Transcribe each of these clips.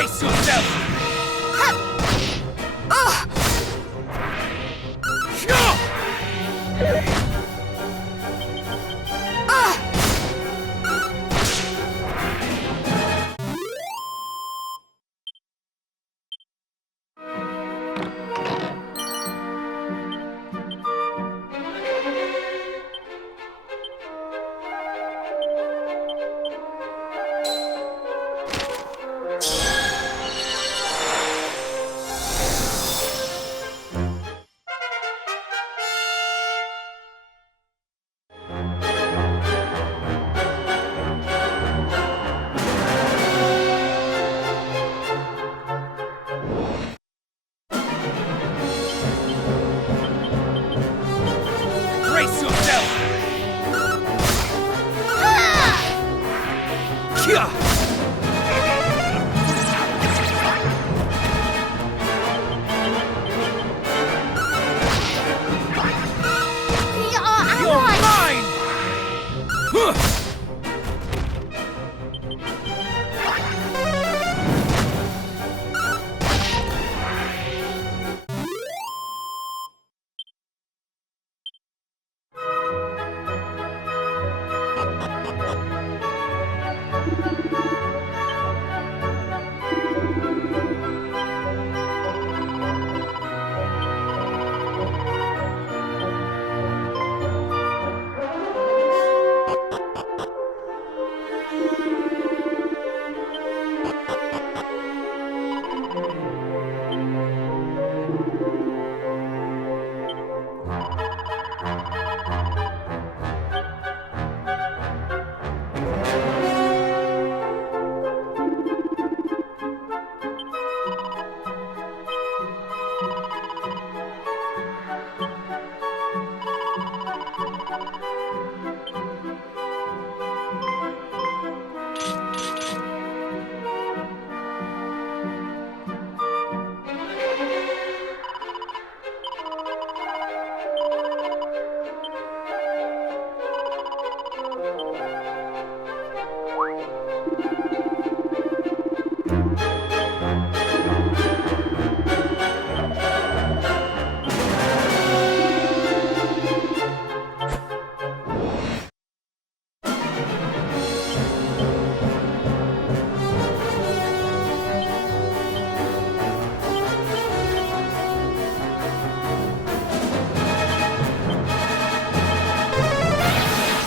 Brace yourself! Brace yourself! We are allies! You're mine!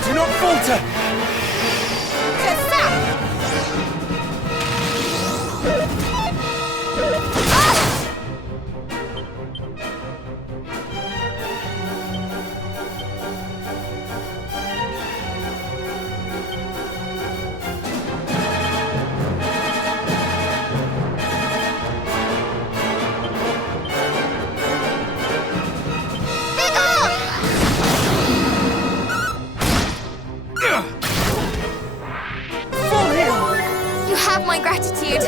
Do not falter! You have my gratitude.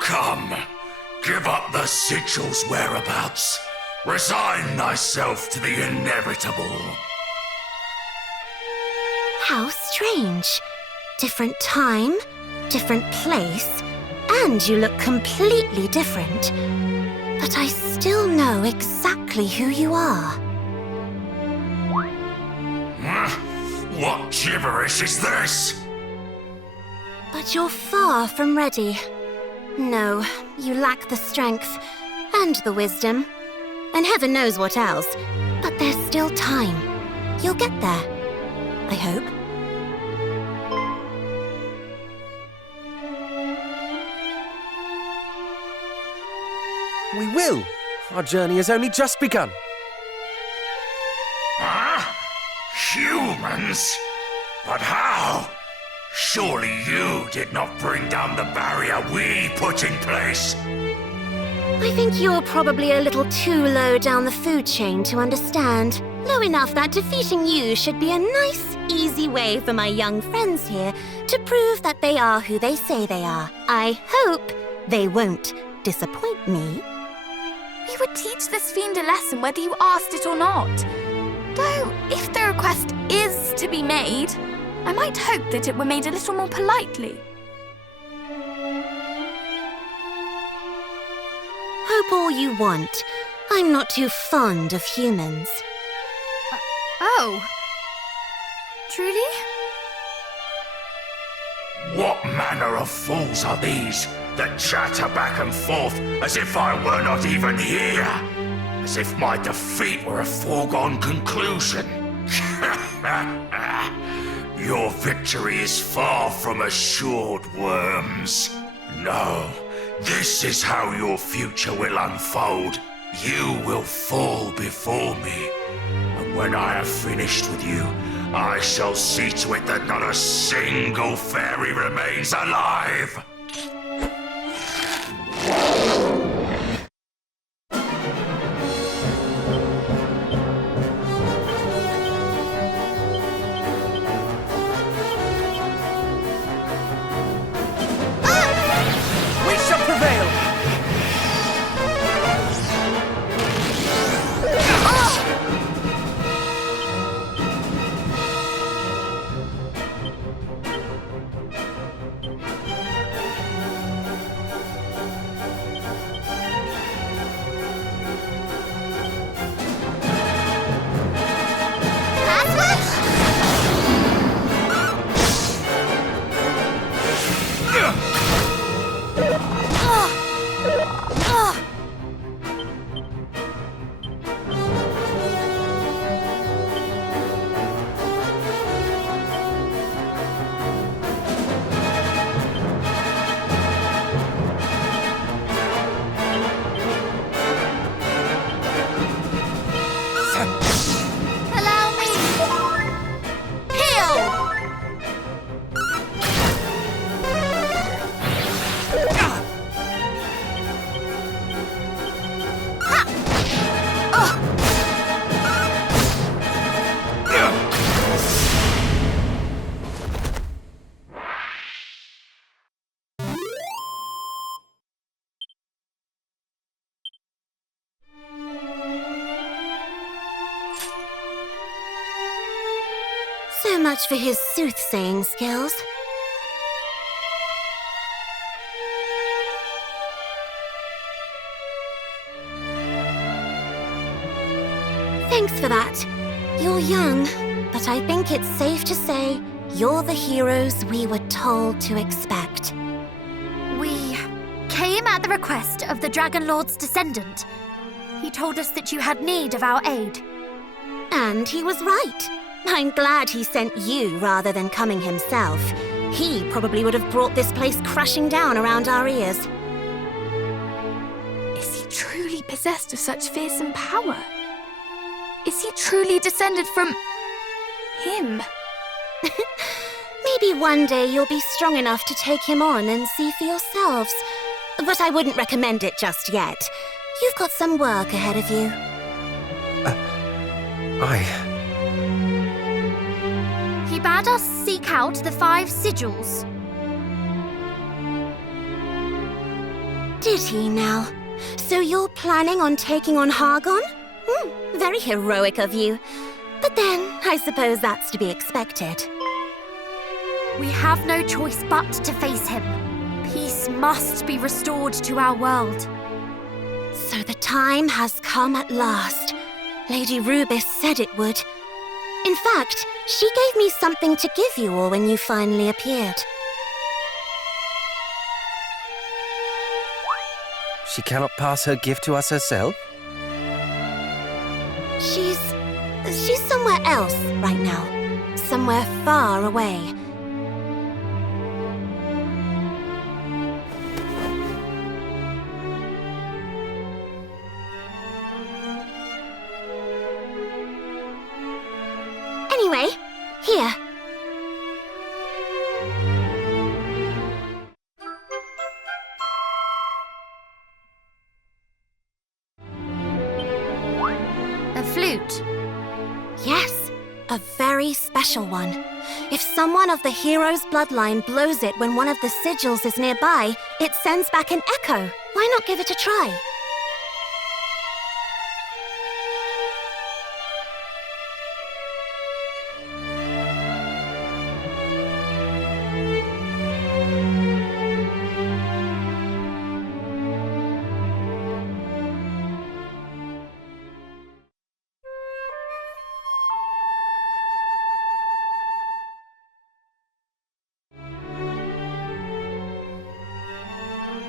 Come, give up the sigil's whereabouts. Resign thyself to the inevitable. How strange. Different time, different place, and you look completely different. But I still know exactly who you are. What gibberish is this? But you're far from ready. No, you lack the strength, and the wisdom, and heaven knows what else. But there's still time. You'll get there, I hope. We will. Our journey has only just begun. Huh? Humans? But how? Surely you did not bring down the barrier we put in place. I think you're probably a little too low down the food chain to understand. Low enough that defeating you should be a nice, easy way for my young friends here to prove that they are who they say they are. I hope they won't disappoint me. We would teach this fiend a lesson whether you asked it or not. Though, if the request is to be made, I might hope that it were made a little more politely. Hope all you want. I'm not too fond of humans. Oh. Truly? What manner of fools are these that chatter back and forth as if I were not even here? As if my defeat were a foregone conclusion. Your victory is far from assured, worms. No, this is how your future will unfold. You will fall before me. And when I have finished with you, I shall see to it that not a single fairy remains alive. So much for his soothsaying skills. Thanks for that. You're young, but I think it's safe to say you're the heroes we were told to expect. We came at the request of the Dragon Lord's descendant. He told us that you had need of our aid. And he was right. I'm glad he sent you rather than coming himself. He probably would have brought this place crashing down around our ears. Is he truly possessed of such fearsome power? Is he truly descended from him? Maybe one day you'll be strong enough to take him on and see for yourselves. But I wouldn't recommend it just yet. You've got some work ahead of you. He bade us seek out the 5 sigils. Did he now? So you're planning on taking on Hargon? Very heroic of you. But then, I suppose that's to be expected. We have no choice but to face him. Peace must be restored to our world. So the time has come at last. Lady Rubis said it would. In fact, she gave me something to give you all when you finally appeared. She cannot pass her gift to us herself? She's somewhere else right now. Somewhere far away. Anyway, here. A flute. Yes, a very special one. If someone of the hero's bloodline blows it when one of the sigils is nearby, it sends back an echo. Why not give it a try?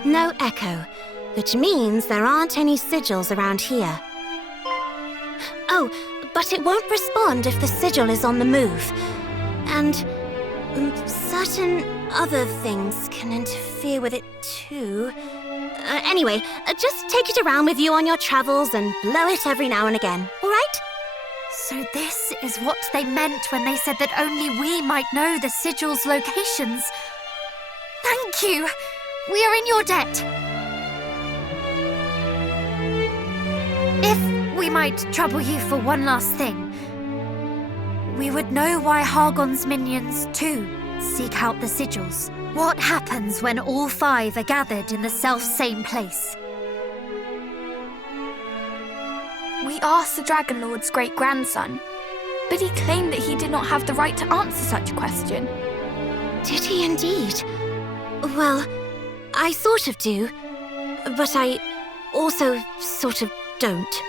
No echo, which means there aren't any sigils around here. Oh, but it won't respond if the sigil is on the move. And certain other things can interfere with it too. Anyway, just take it around with you on your travels and blow it every now and again, all right? So this is what they meant when they said that only we might know the sigil's locations. Thank you! We are in your debt. If we might trouble you for one last thing, we would know why Hargon's minions, too, seek out the sigils. What happens when all 5 are gathered in the self-same place? We asked the Dragon Lord's great-grandson, but he claimed that he did not have the right to answer such a question. Did he indeed? Well, I sort of do, but I also sort of don't.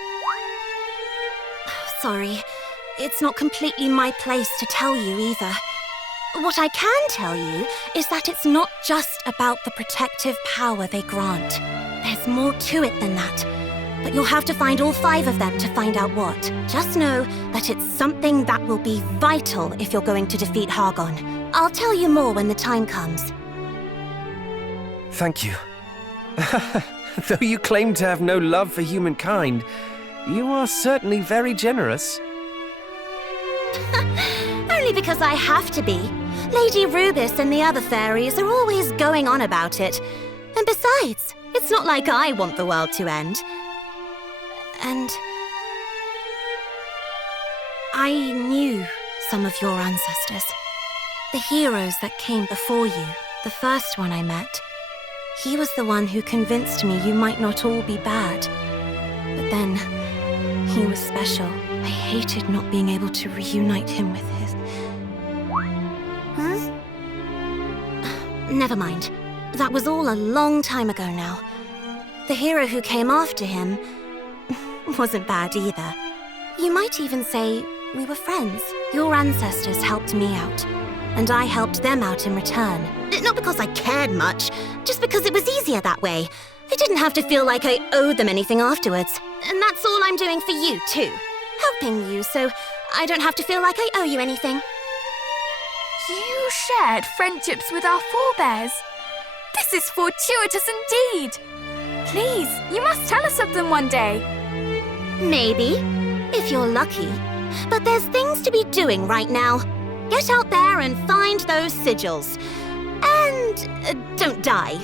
Sorry, it's not completely my place to tell you either. What I can tell you is that it's not just about the protective power they grant. There's more to it than that. But you'll have to find all 5 of them to find out what. Just know that it's something that will be vital if you're going to defeat Hargon. I'll tell you more when the time comes. Thank you. Though you claim to have no love for humankind, you are certainly very generous. Only because I have to be. Lady Rubis and the other fairies are always going on about it. And besides, it's not like I want the world to end. And I knew some of your ancestors. The heroes that came before you, the first one I met. He was the one who convinced me you might not all be bad. But then, he was special. I hated not being able to reunite him with his... Never mind. That was all a long time ago now. The hero who came after him wasn't bad either. You might even say we were friends. Your ancestors helped me out, and I helped them out in return. Not because I cared much, just because it was easier that way. I didn't have to feel like I owed them anything afterwards. And that's all I'm doing for you, too. Helping you, so I don't have to feel like I owe you anything. You shared friendships with our forebears. This is fortuitous indeed. Please, you must tell us of them one day. Maybe, if you're lucky. But there's things to be doing right now. Get out there and find those sigils. And don't die.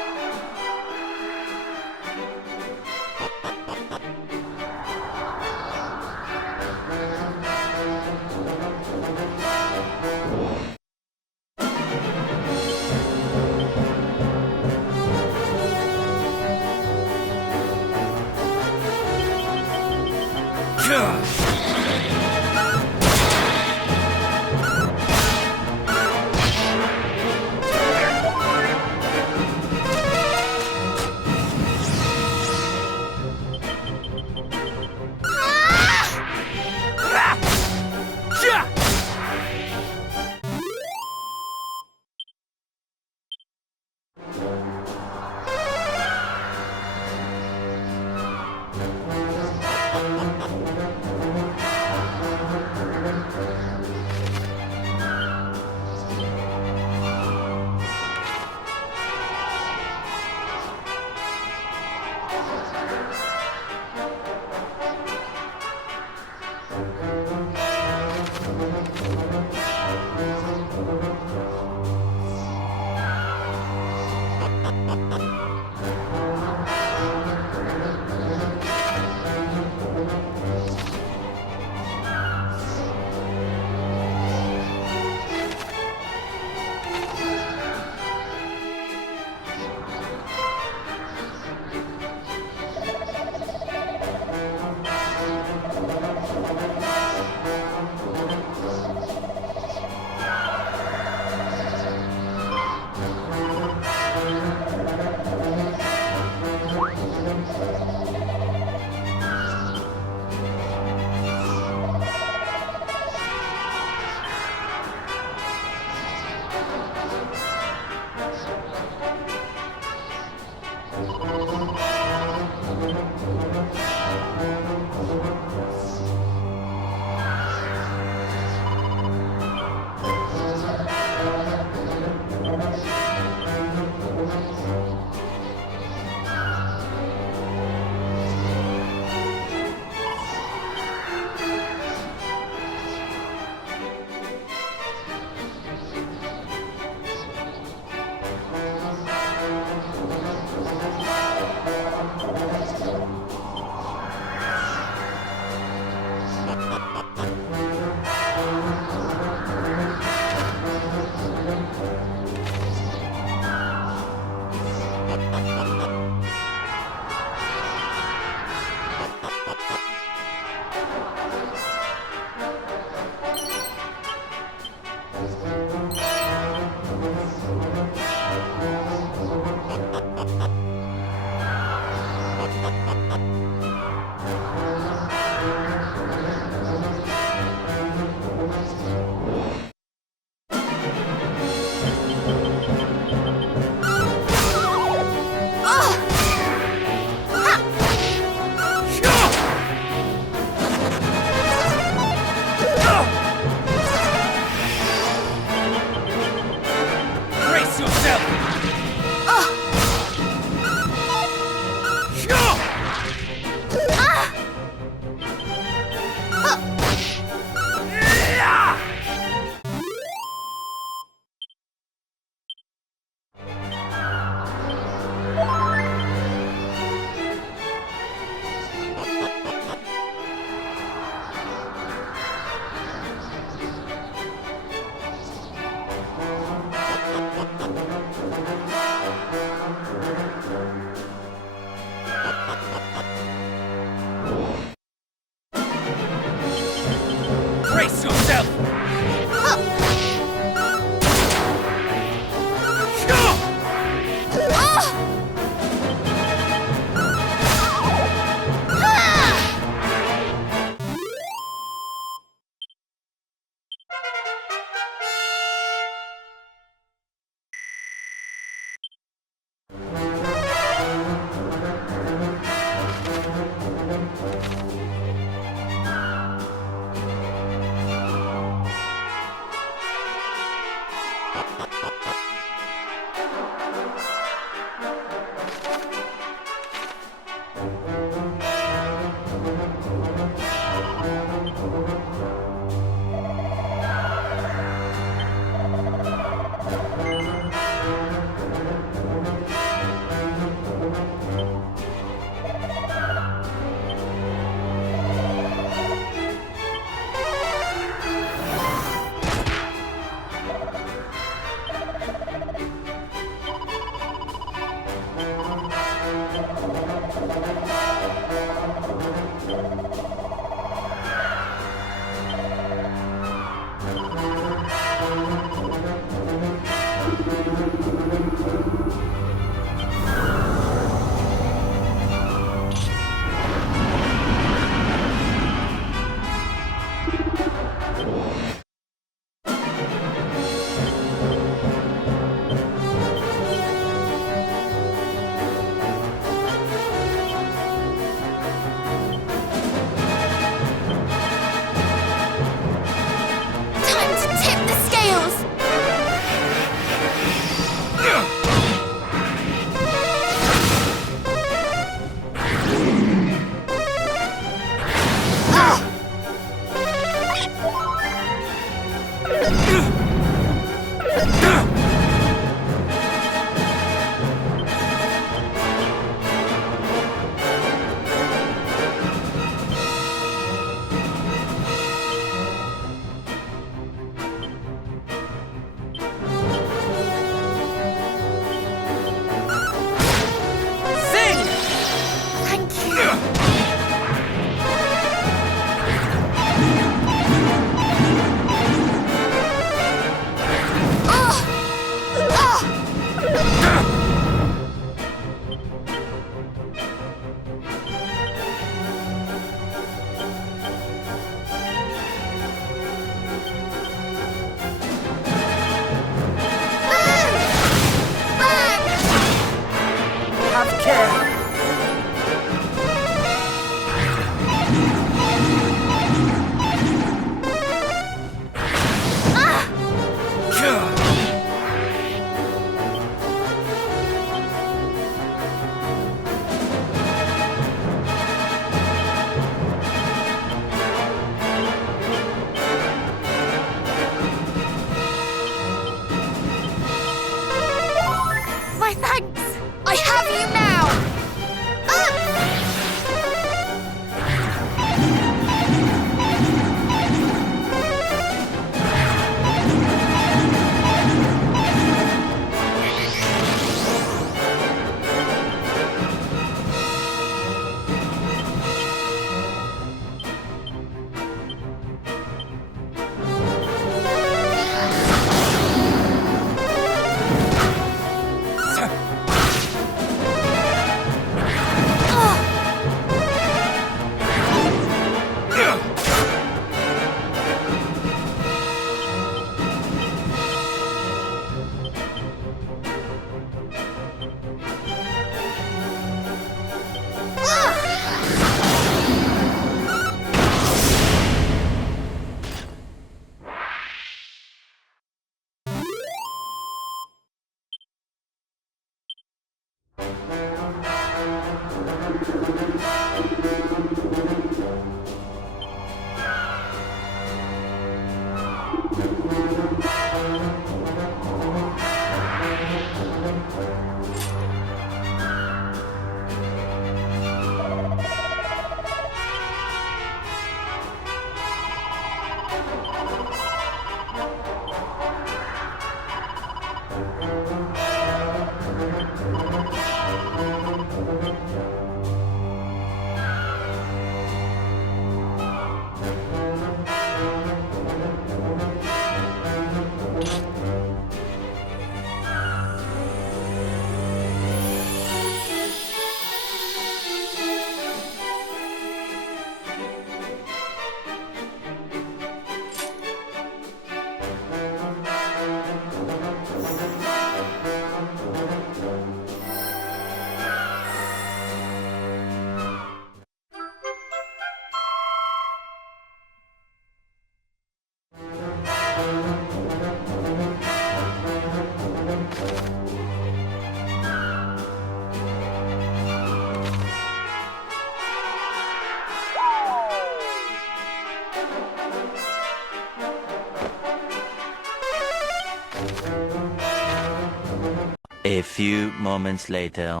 A few moments later.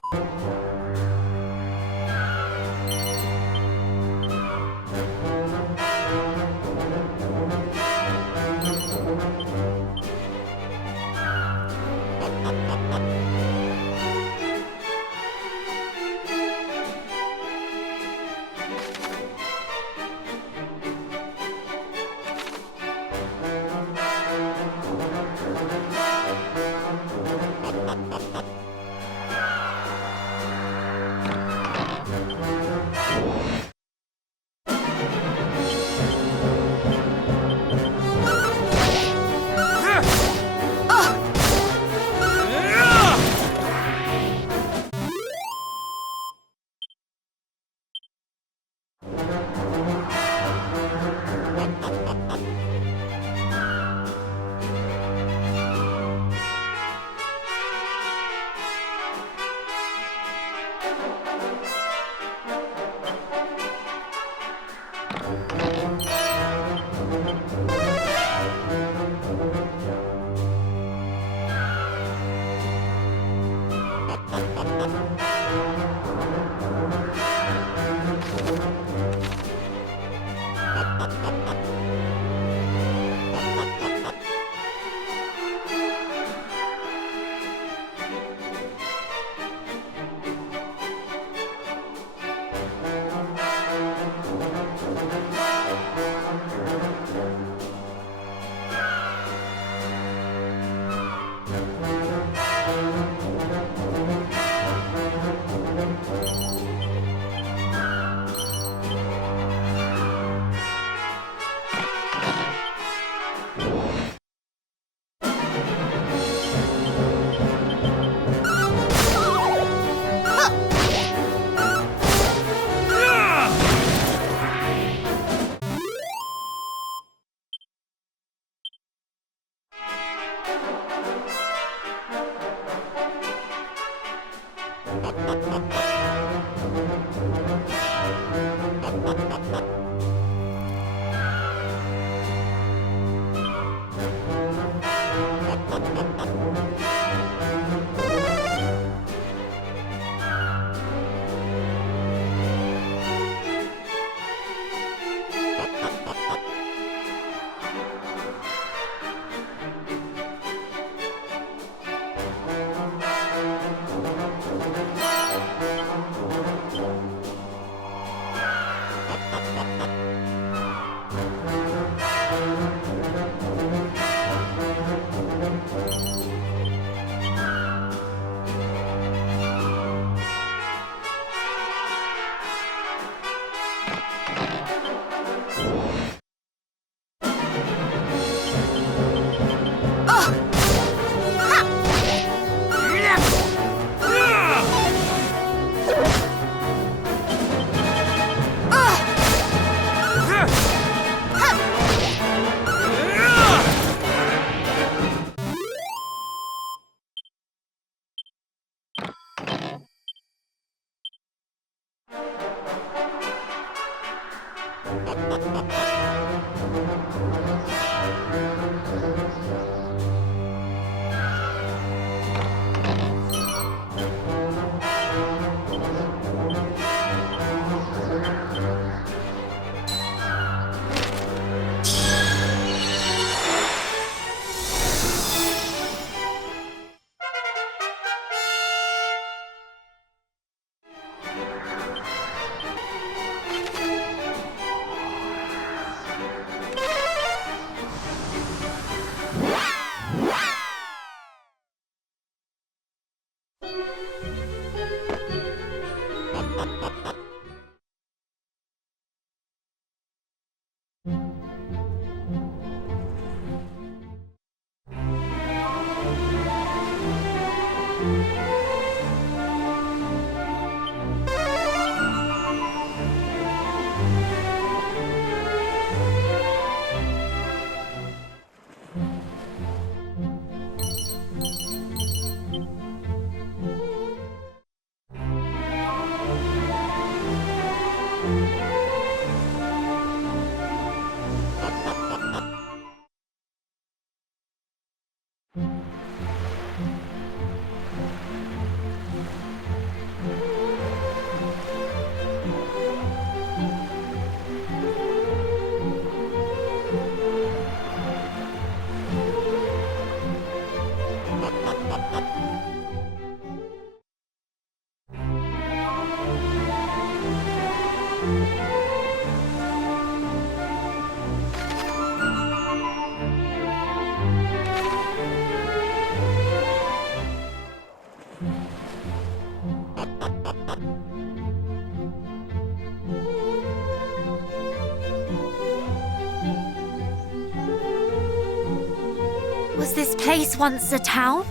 Was this place once a town?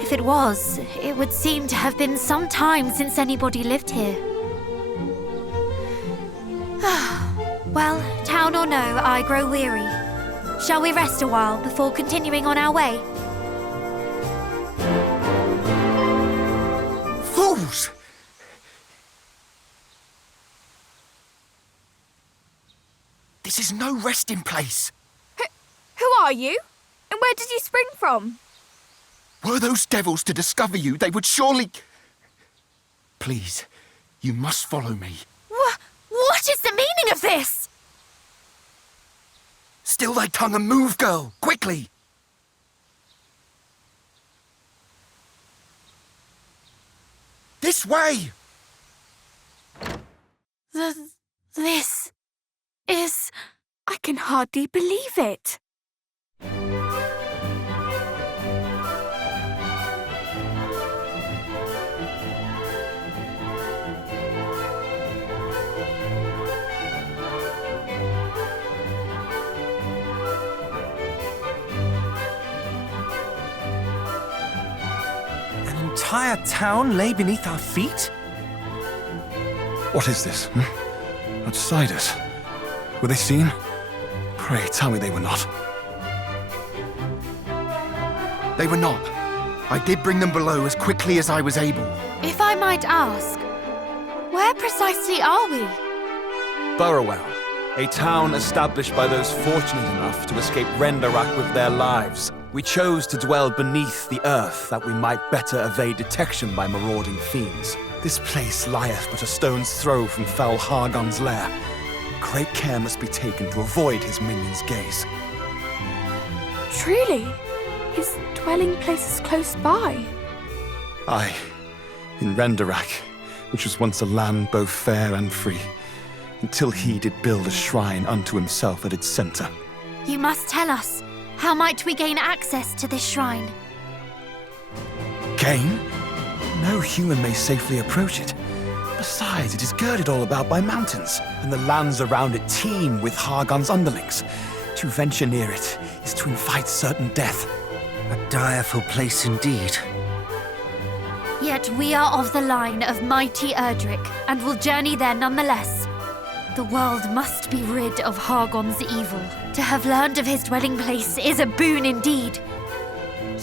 If it was, it would seem to have been some time since anybody lived here. Well, town or no, I grow weary. Shall we rest a while before continuing on our way? Fools! This is no resting place. Who are you? And where did you spring from? Were those devils to discover you, they would surely... Please, you must follow me. What is the meaning of this? Still thy tongue and move, girl, quickly! This way! This is... I can hardly believe it. An entire town lay beneath our feet? What is this? Outsiders? Were they seen? Pray tell me they were not. They were not. I did bring them below as quickly as I was able. If I might ask, where precisely are we? Burrowell, a town established by those fortunate enough to escape Rendarak with their lives. We chose to dwell beneath the earth that we might better evade detection by marauding fiends. This place lieth but a stone's throw from foul Hargon's lair. Great care must be taken to avoid his minion's gaze. Truly? His dwelling place is close by. Aye, in Rendarak, which was once a land both fair and free, until he did build a shrine unto himself at its center. You must tell us. How might we gain access to this shrine? Gain? No human may safely approach it. Besides, it is girded all about by mountains, and the lands around it teem with Hargon's underlings. To venture near it is to invite certain death. A direful place indeed. Yet we are of the line of mighty Erdrick, and will journey there nonetheless. The world must be rid of Hargon's evil. To have learned of his dwelling place is a boon indeed.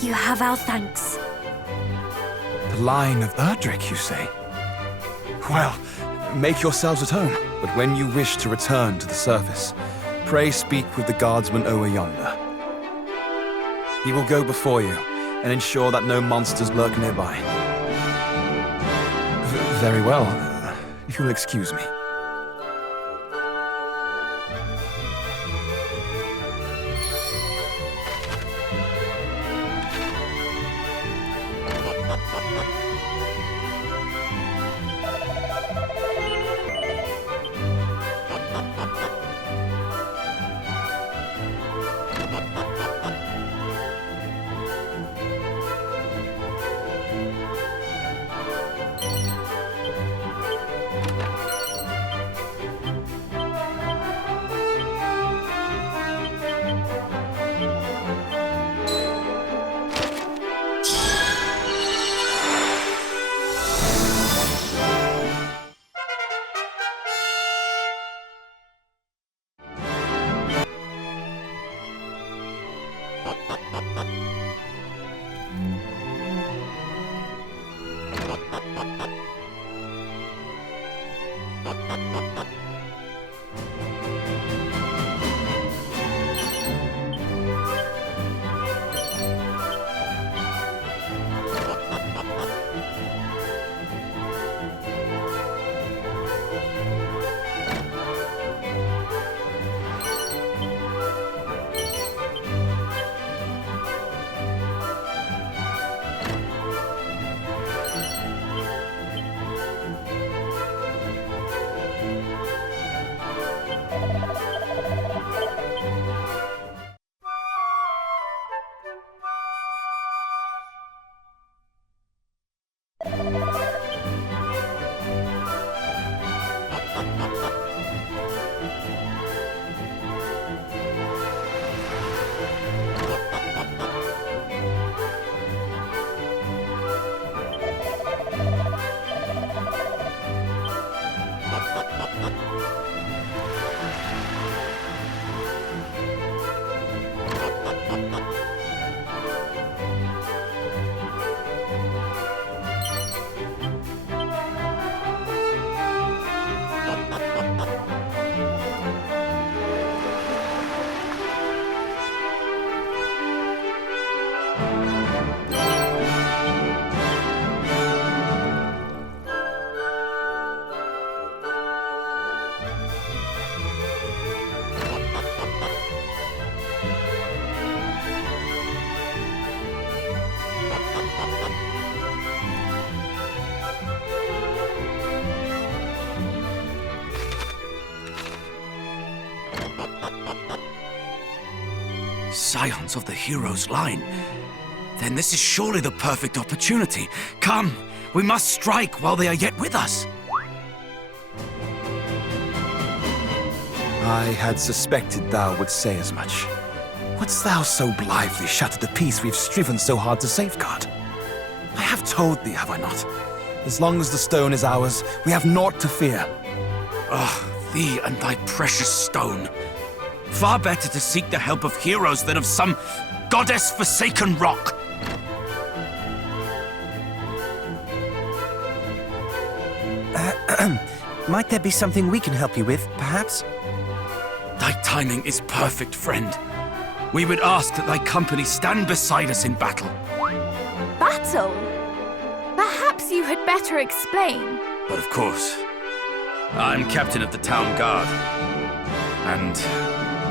You have our thanks. The line of Erdrick, you say? Well, make yourselves at home, but when you wish to return to the surface, pray speak with the guardsman over yonder. He will go before you and ensure that no monsters lurk nearby. Very well, if you will excuse me. Scions of the hero's line. Then this is surely the perfect opportunity. Come, we must strike while they are yet with us. I had suspected thou would say as much. Wouldst thou so blithely shatter the peace we've striven so hard to safeguard? I have told thee, have I not? As long as the stone is ours, we have naught to fear. Thee and thy precious stone. Far better to seek the help of heroes than of some goddess-forsaken rock. Might there be something we can help you with, perhaps? Thy timing is perfect, friend. We would ask that thy company stand beside us in battle. Battle? Perhaps you had better explain. But of course, I'm captain of the town guard. And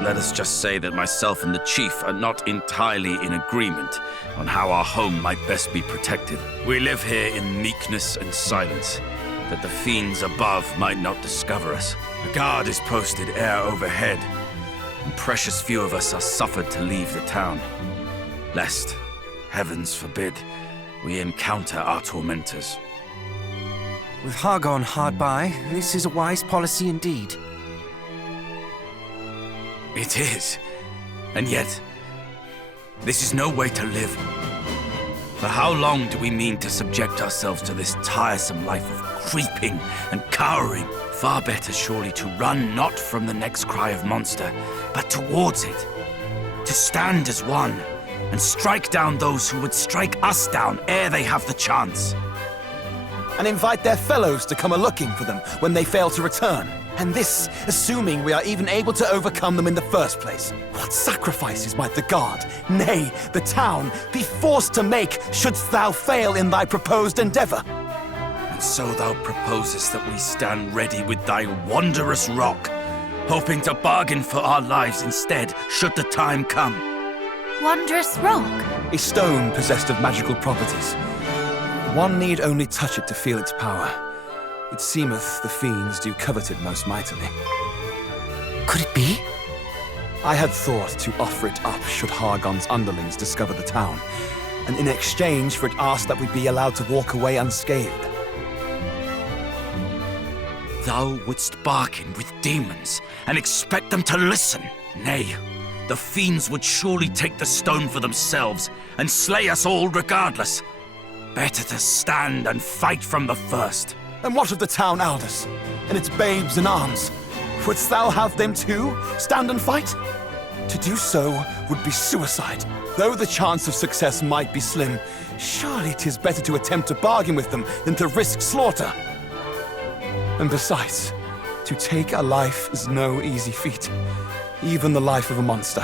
let us just say that myself and the chief are not entirely in agreement on how our home might best be protected. We live here in meekness and silence, that the fiends above might not discover us. A guard is posted air overhead, and precious few of us are suffered to leave the town, lest, heavens forbid, we encounter our tormentors. With Hargon hard by, this is a wise policy indeed. It is. And yet, this is no way to live. For how long do we mean to subject ourselves to this tiresome life of creeping and cowering? Far better surely to run not from the next cry of monster, but towards it. To stand as one, and strike down those who would strike us down ere they have the chance. And invite their fellows to come a-looking for them when they fail to return. And this, assuming we are even able to overcome them in the first place. What sacrifices might the guard, nay, the town, be forced to make shouldst thou fail in thy proposed endeavor? And so thou proposest that we stand ready with thy wondrous rock, hoping to bargain for our lives instead, should the time come. Wondrous rock? A stone possessed of magical properties. One need only touch it to feel its power. It seemeth the fiends do covet it most mightily. Could it be? I had thought to offer it up should Hargon's underlings discover the town, and in exchange for it ask that we be allowed to walk away unscathed. Thou wouldst bargain with demons and expect them to listen? Nay, the fiends would surely take the stone for themselves and slay us all regardless. Better to stand and fight from the first. And what of the town elders, and its babes in arms? Wouldst thou have them too stand and fight? To do so would be suicide. Though the chance of success might be slim, surely 'tis better to attempt to bargain with them than to risk slaughter. And besides, To take a life is no easy feat, even the life of a monster.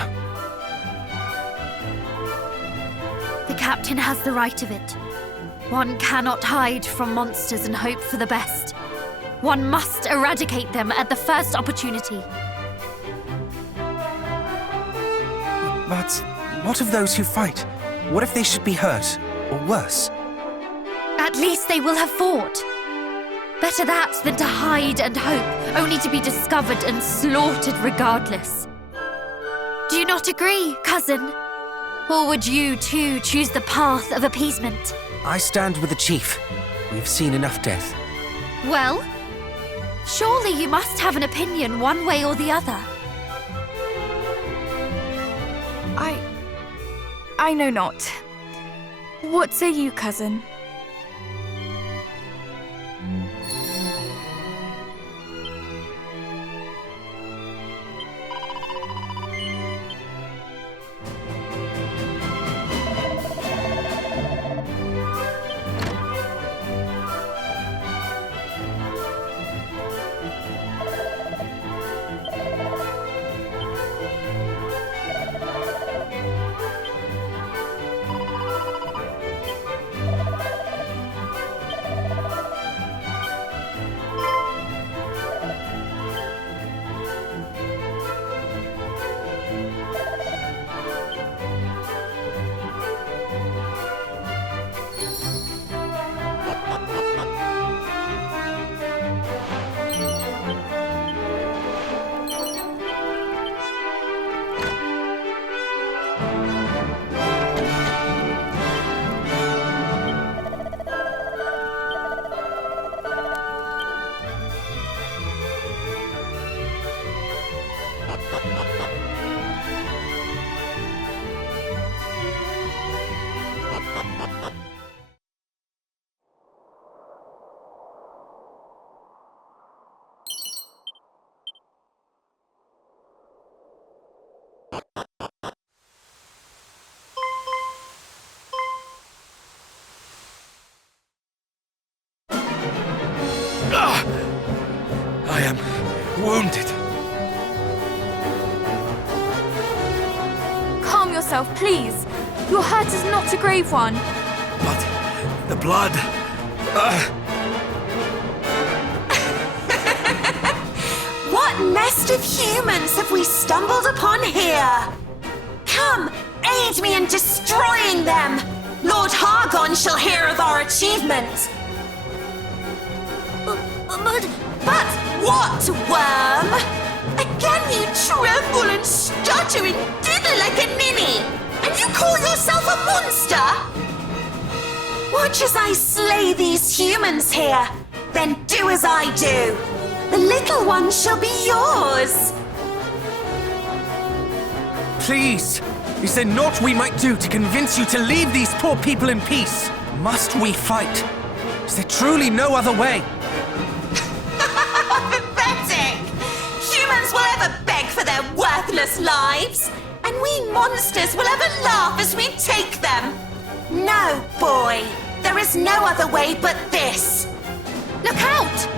The captain has the right of it. One cannot hide from monsters and hope for the best. One must eradicate them at the first opportunity. But what of those who fight? What if they should be hurt, or worse? At least they will have fought. Better that than to hide and hope, only to be discovered and slaughtered regardless. Do you not agree, cousin? Or would you, too, choose the path of appeasement? I stand with the chief. We've seen enough death. Well, surely you must have an opinion one way or the other. I know not. What say you, cousin? I am wounded. Calm yourself, please. Your hurt is not a grave one. But the blood... What nest of humans have we stumbled upon here? Come, aid me in destroying them! Lord Hargon shall hear of our achievement! But what, worm? Again you tremble and stutter and dither like a ninny! And you call yourself a monster? Watch as I slay these humans here, then do as I do. The little one shall be yours! Please! Is there naught we might do to convince you to leave these poor people in peace? Must we fight? Is there truly no other way? Pathetic! Humans will ever beg for their worthless lives, and we monsters will ever laugh as we take them. No, boy, there is no other way but this. Look out!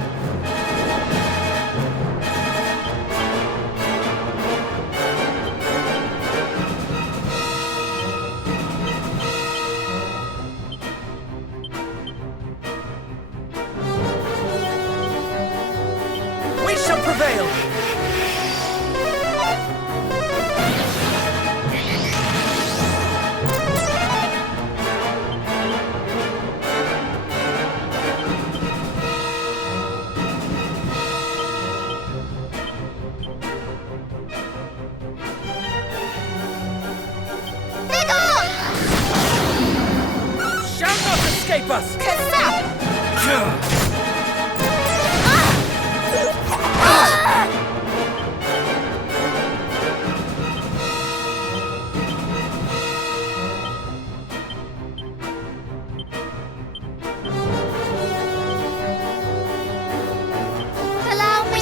We shall prevail! Shall not escape us! Allow me!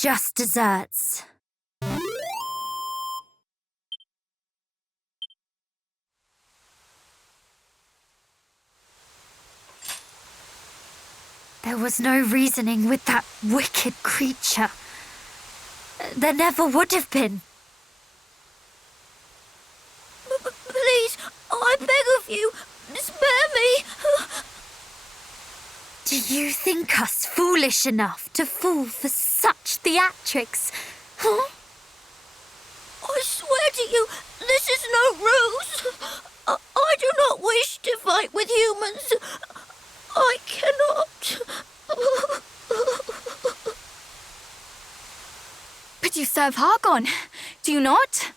just desserts. There was no reasoning with that wicked creature. There never would have been. Please, I beg of you, spare me. Do you think us foolish enough to fall for such theatrics? Huh? I swear to you, this is no ruse. I do not wish to fight with humans. I cannot. But you serve Hargon, do you not?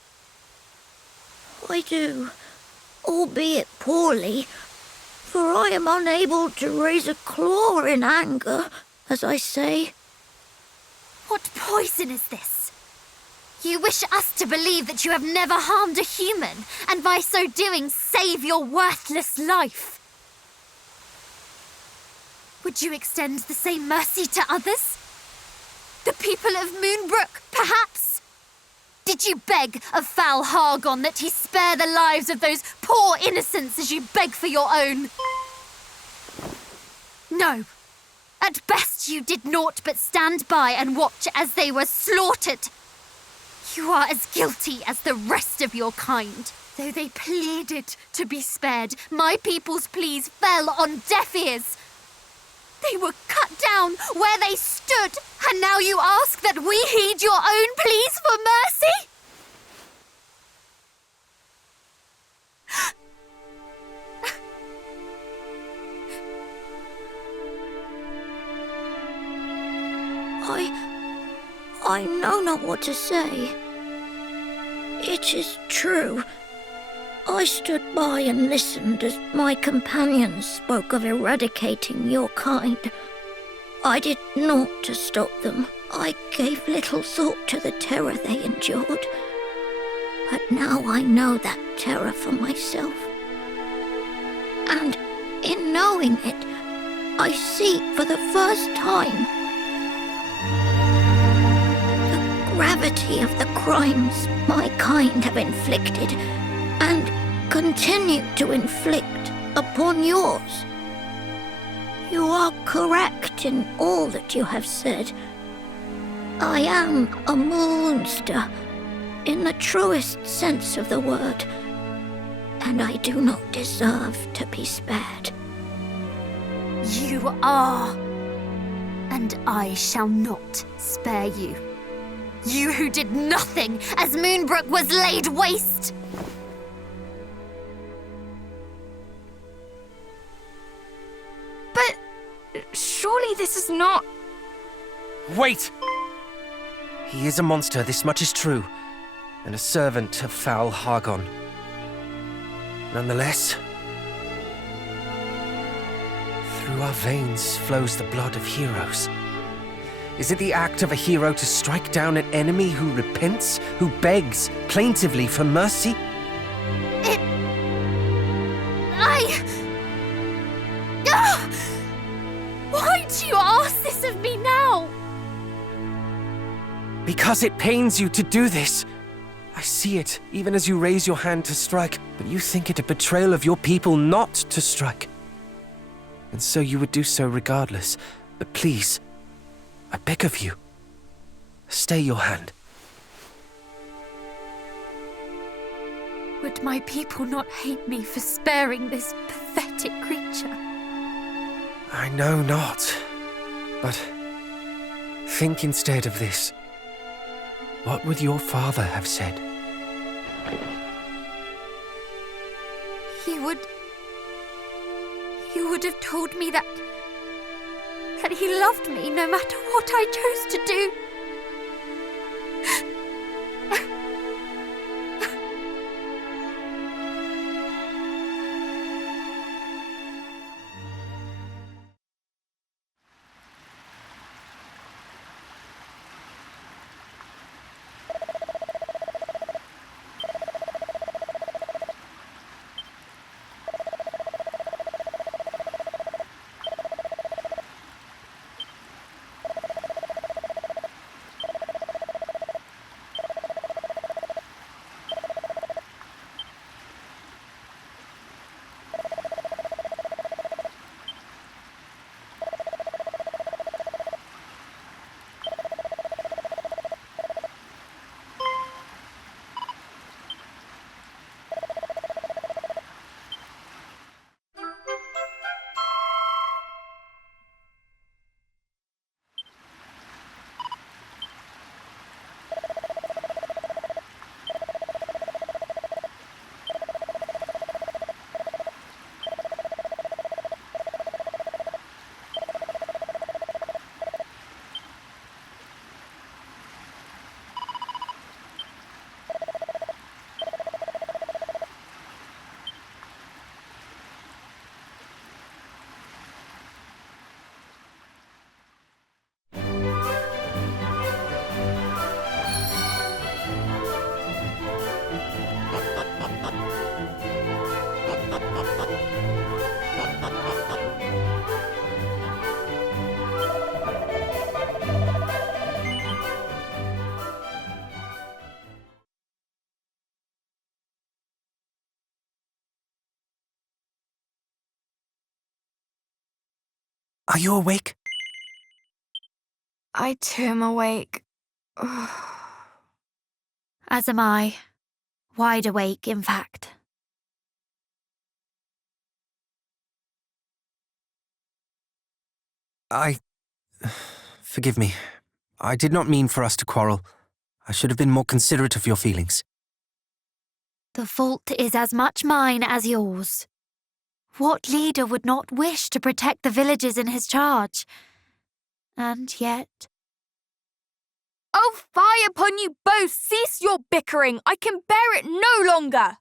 I do, albeit poorly, for I am unable to raise a claw in anger, as I say. What poison is this? You wish us to believe that you have never harmed a human, and by so doing save your worthless life. Would you extend the same mercy to others? The people of Moonbrook, perhaps? Did you beg of foul Hargon that he spare the lives of those poor innocents as you beg for your own? No. At best you did naught but stand by and watch as they were slaughtered. You are as guilty as the rest of your kind. Though they pleaded to be spared, my people's pleas fell on deaf ears. They were cut down where they stood, and now you ask that we heed your own pleas for mercy? I know not what to say. It is true. I stood by and listened as my companions spoke of eradicating your kind. I did naught to stop them. I gave little thought to the terror they endured. But now I know that terror for myself. And in knowing it, I see for the first time the gravity of the crimes my kind have inflicted and continue to inflict upon yours. You are correct in all that you have said. I am a monster in the truest sense of the word, and I do not deserve to be spared. You are, and I shall not spare you. You who did nothing as Moonbrook was laid waste. But surely this is not... Wait! He is a monster, this much is true, and a servant of foul Hargon. Nonetheless, through our veins flows the blood of heroes. Is it the act of a hero to strike down an enemy who repents, who begs plaintively for mercy? Why do you ask this of me now? Because it pains you to do this. I see it, even as you raise your hand to strike, but you think it a betrayal of your people not to strike. And so you would do so regardless. But please, I beg of you, stay your hand. Would my people not hate me for sparing this pathetic creature? I know not, but think instead of this. What would your father have said? He would have told me that he loved me no matter what I chose to do. Are you awake? I too am awake. As am I. Wide awake, in fact. Forgive me. I did not mean for us to quarrel. I should have been more considerate of your feelings. The fault is as much mine as yours. What leader would not wish to protect the villages in his charge? And yet... Oh, fie upon you both! Cease your bickering! I can bear it no longer!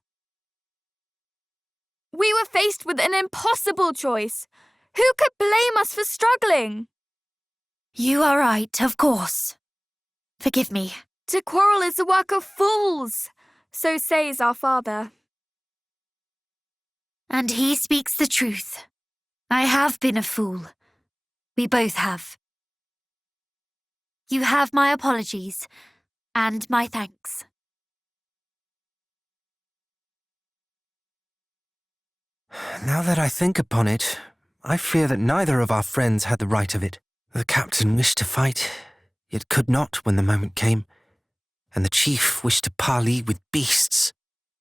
We were faced with an impossible choice. Who could blame us for struggling? You are right, of course. Forgive me. To quarrel is the work of fools, so says our father. And he speaks the truth. I have been a fool. We both have. You have my apologies, and my thanks. Now that I think upon it, I fear that neither of our friends had the right of it. The captain wished to fight, yet could not when the moment came, and the chief wished to parley with beasts.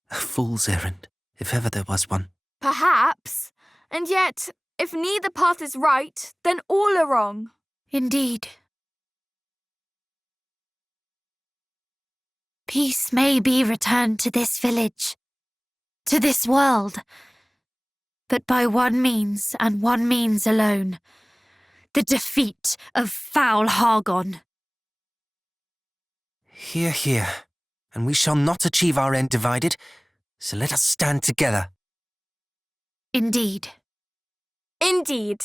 A fool's errand, if ever there was one. Perhaps. And yet, if neither path is right, then all are wrong. Indeed. Peace may be returned to this village, to this world, but by one means and one means alone. The defeat of foul Hargon. Hear, hear. And we shall not achieve our end divided, so let us stand together. Indeed. Indeed.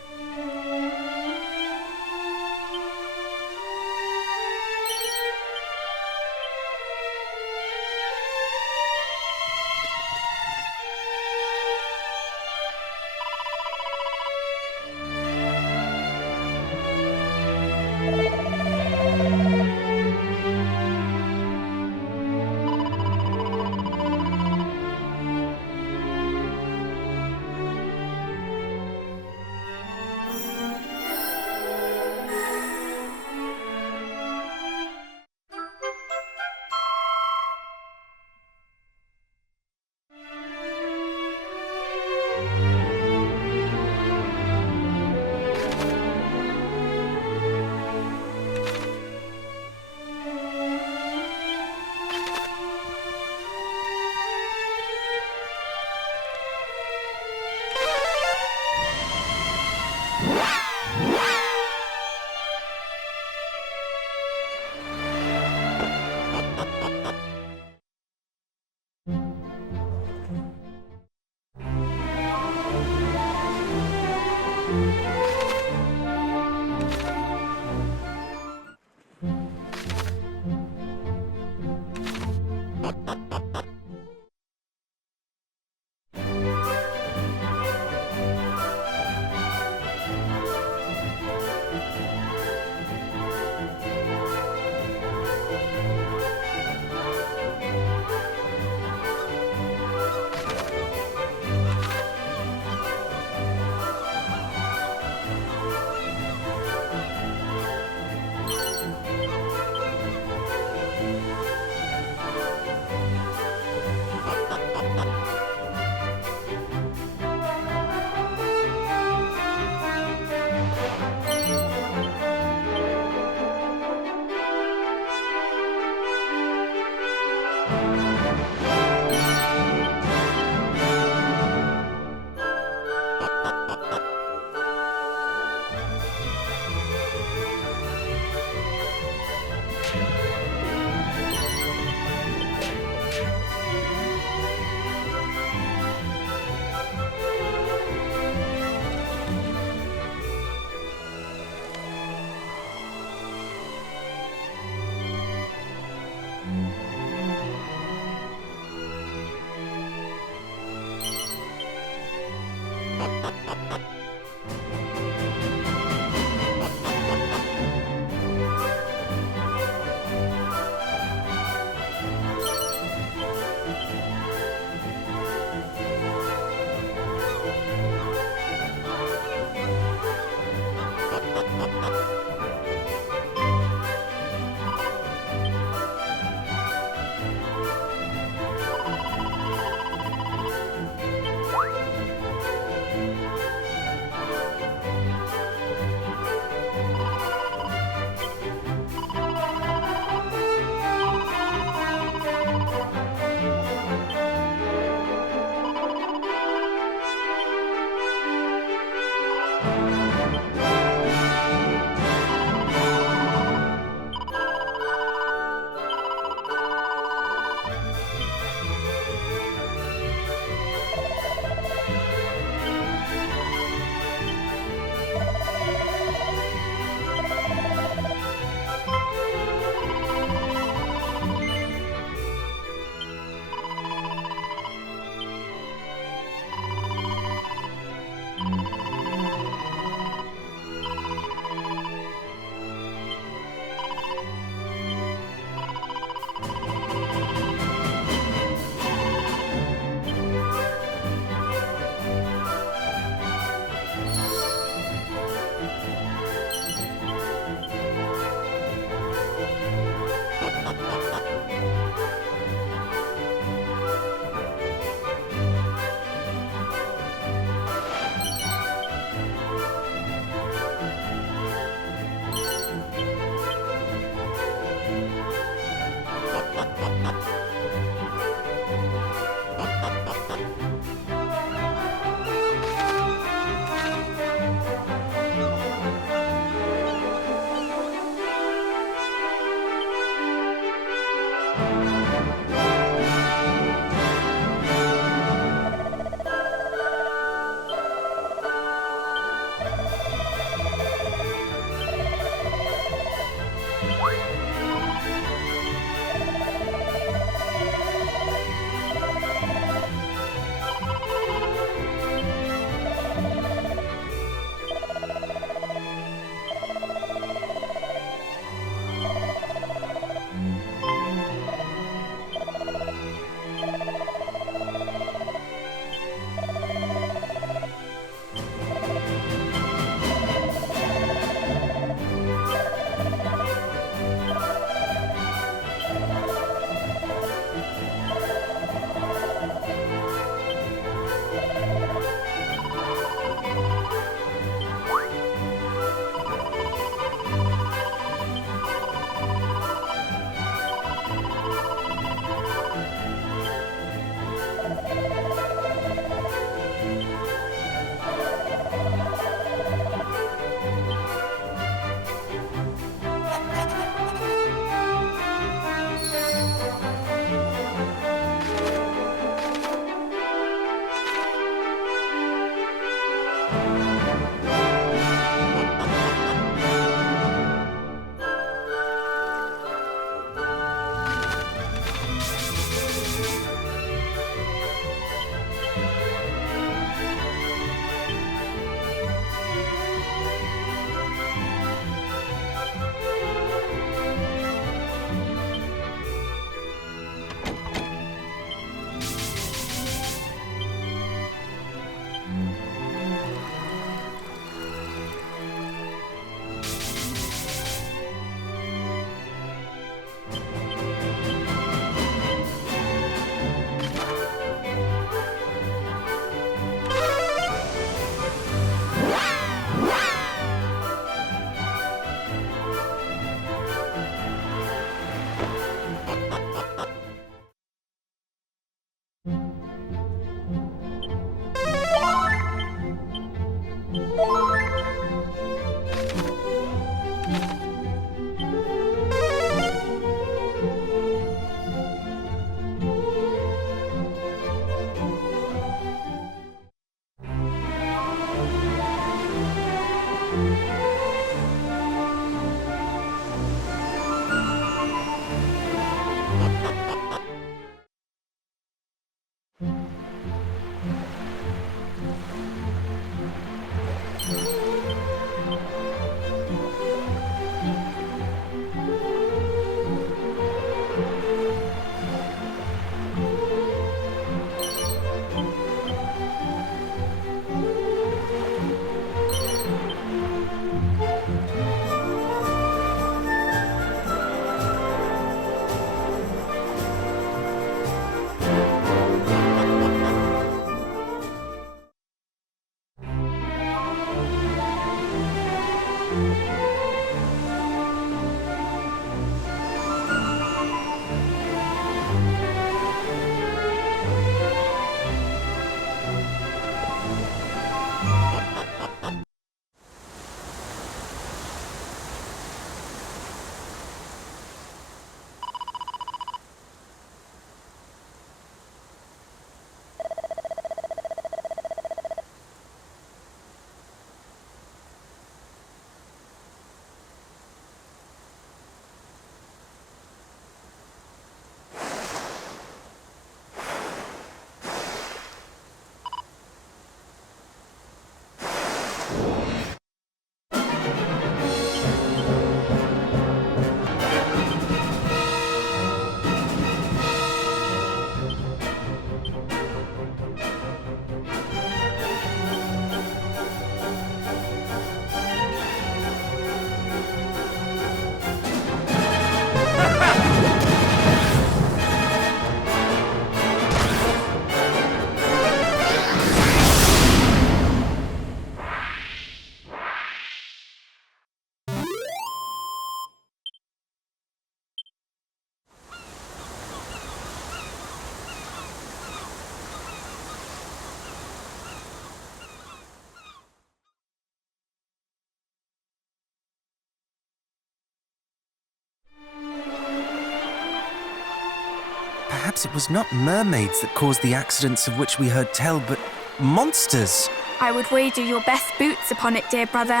perhaps it was not mermaids that caused the accidents of which we heard tell, but monsters. I would wager your best boots upon it, dear brother.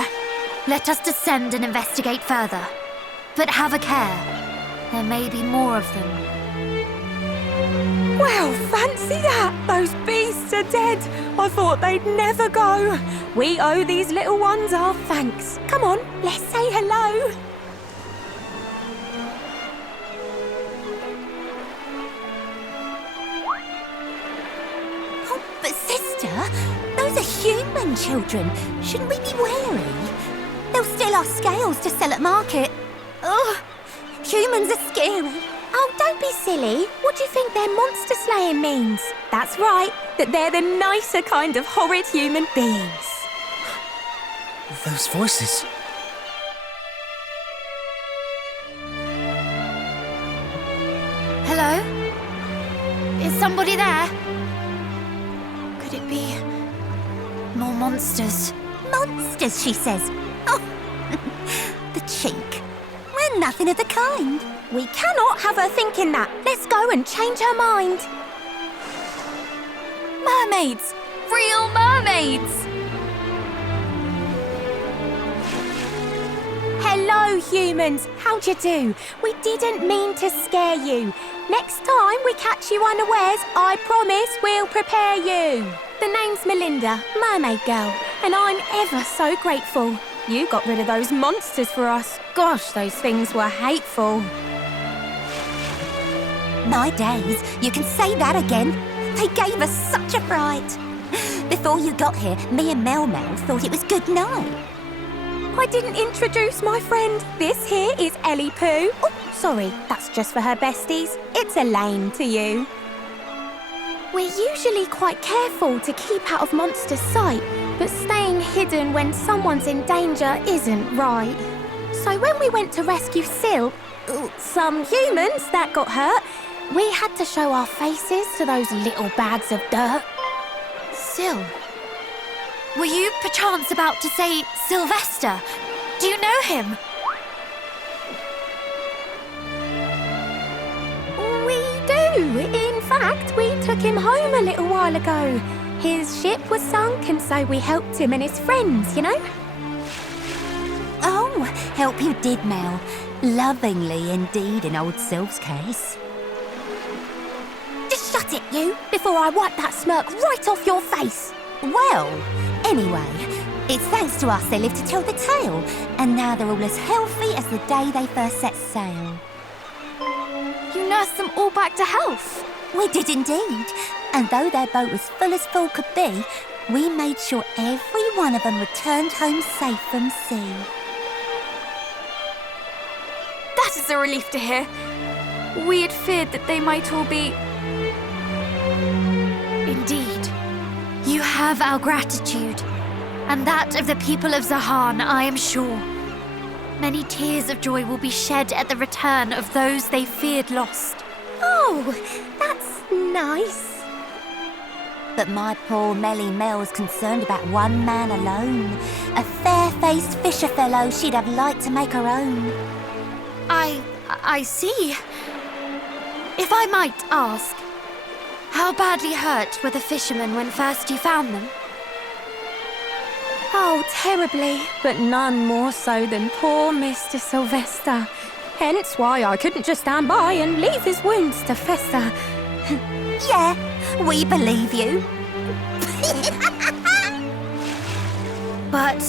Let us descend and investigate further. But have a care. There may be more of them. Well, fancy that! Those beasts are dead. I thought they'd never go. We owe these little ones our thanks. Come on, let's say hello. Oh, but sister, those are human children. Shouldn't we be wary? They'll steal our scales to sell at market. Ugh, humans are scary. Oh, don't be silly. What do you think their monster slaying means? That's right, that they're the nicer kind of horrid human beings. Those voices. Hello? Is somebody there? Could it be more monsters? Monsters, she says. Oh, the cheek. We're nothing of the kind. We cannot have her thinking that. Let's go and change her mind. Mermaids! Real mermaids! Hello, humans. How'd you do? We didn't mean to scare you. Next time we catch you unawares, I promise we'll prepare you. The name's Melinda, Mermaid Girl, and I'm ever so grateful. You got rid of those monsters for us. Gosh, those things were hateful. My days, you can say that again. They gave us such a fright. Before you got here, me and Mel thought it was good night. I didn't introduce my friend. This here is Ellie Pooh. Oh, sorry, that's just for her besties. It's Elaine to you. We're usually quite careful to keep out of monsters' sight, but staying hidden when someone's in danger isn't right. So when we went to rescue Syl, some humans that got hurt, we had to show our faces to those little bags of dirt. Syl? Were you perchance about to say Sylvester? Do you know him? We do. In fact, we took him home a little while ago. His ship was sunk, and so we helped him and his friends, you know? Oh, help you did, Mel. Lovingly indeed in old Syl's case. Just shut it, you, before I wipe that smirk right off your face. Well, anyway, it's thanks to us they lived to tell the tale, and now they're all as healthy as the day they first set sail. You nursed them all back to health. We did indeed, and though their boat was full as full could be, we made sure every one of them returned home safe from sea. That is a relief to hear. We had feared that they might all be... Indeed. You have our gratitude, and that of the people of Zahan, I am sure. Many tears of joy will be shed at the return of those they feared lost. Oh, that's nice. But my poor Melly Mel's concerned about one man alone. A fair-faced fisher fellow she'd have liked to make her own. I see. If I might ask, how badly hurt were the fishermen when first you found them? Oh, terribly, but none more so than poor Mr. Sylvester. Hence why I couldn't just stand by and leave his wounds to fester. Yeah, we believe you. But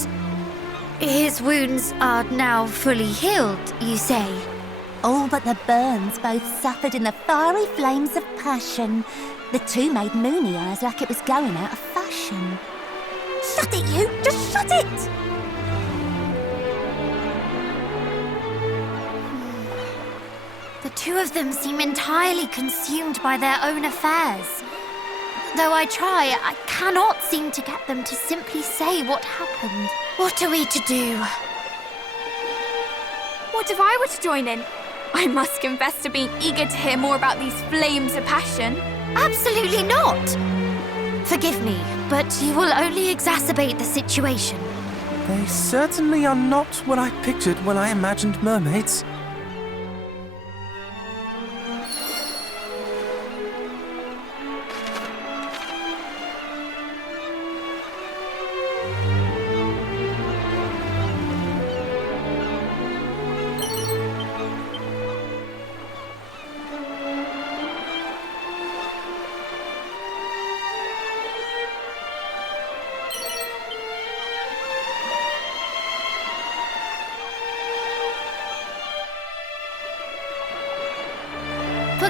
his wounds are now fully healed, you say? All but the burns both suffered in the fiery flames of passion. The two made moony eyes like it was going out of fashion. Shut it, you! Just shut it! The two of them seem entirely consumed by their own affairs. Though I try, I cannot seem to get them to simply say what happened. What are we to do? What if I were to join in? I must confess to being eager to hear more about these flames of passion. Absolutely not! Forgive me, but you will only exacerbate the situation. They certainly are not what I pictured when I imagined mermaids.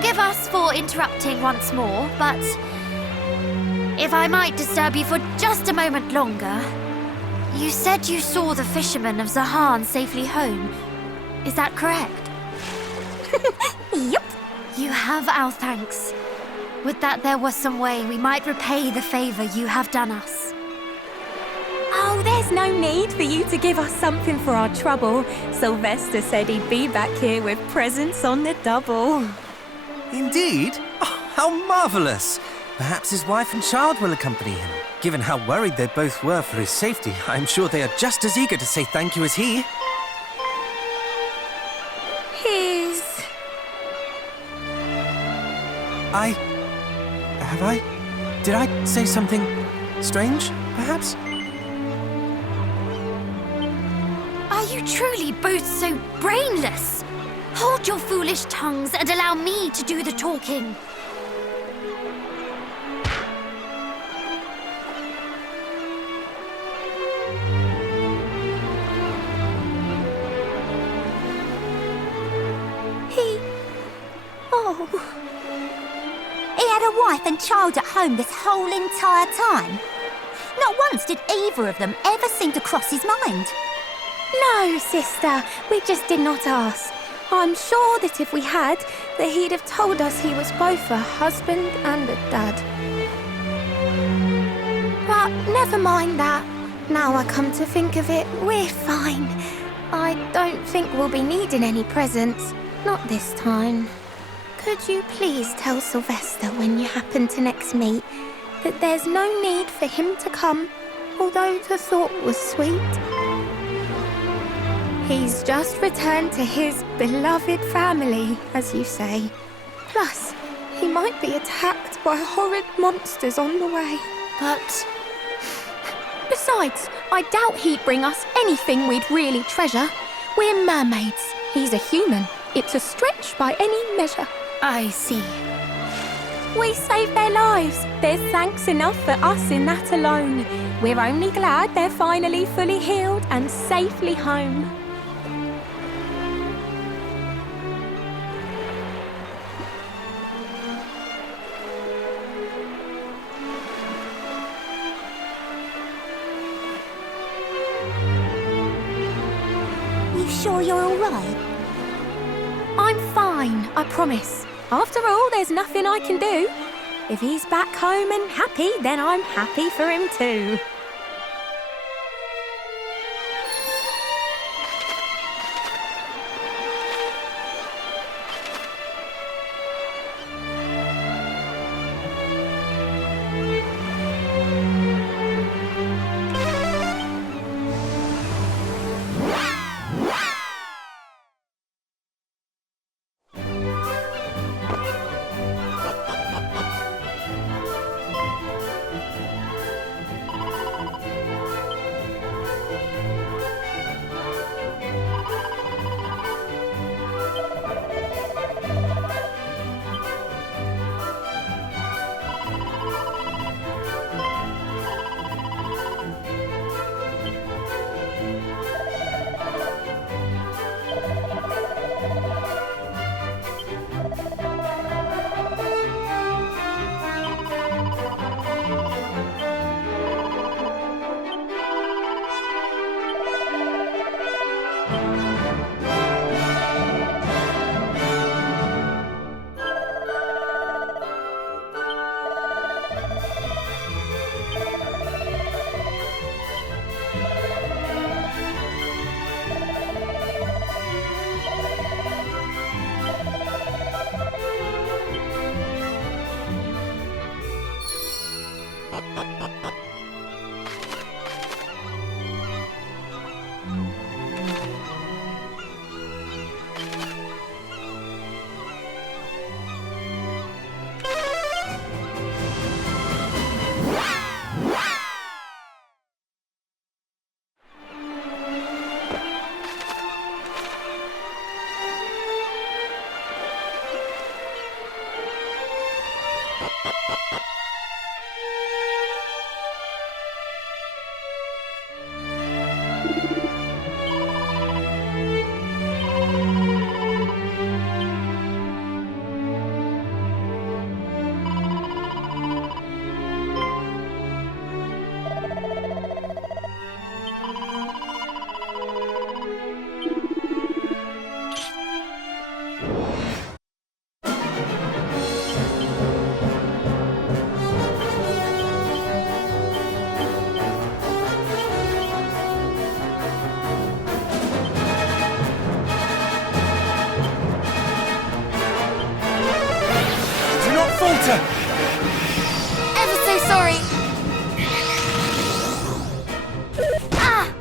Forgive us for interrupting once more, but if I might disturb you for just a moment longer, you said you saw the fishermen of Zahan safely home. Is that correct? Yep. You have our thanks. Would that there was some way we might repay the favor you have done us. Oh, there's no need for you to give us something for our trouble. Sylvester said he'd be back here with presents on the double. Indeed? Oh, how marvellous! Perhaps his wife and child will accompany him. Given how worried they both were for his safety, I'm sure they are just as eager to say thank you as he. Did I say something strange, perhaps? Are you truly both so brainless? Hold your foolish tongues and allow me to do the talking. He had a wife and child at home this whole entire time. Not once did either of them ever seem to cross his mind. No, sister, we just did not ask. I'm sure that if we had, that he'd have told us he was both a husband and a dad. But never mind that. Now I come to think of it, we're fine. I don't think we'll be needing any presents. Not this time. Could you please tell Sylvester when you happen to next meet that there's no need for him to come, although the thought was sweet? He's just returned to his beloved family, as you say. Plus, he might be attacked by horrid monsters on the way. But besides, I doubt he'd bring us anything we'd really treasure. We're mermaids. He's a human. It's a stretch by any measure. I see. We saved their lives. There's thanks enough for us in that alone. We're only glad they're finally fully healed and safely home. You sure you're all right? I'm fine, I promise. After all, there's nothing I can do. If he's back home and happy, then I'm happy for him too. falter! Ever so sorry. Ah!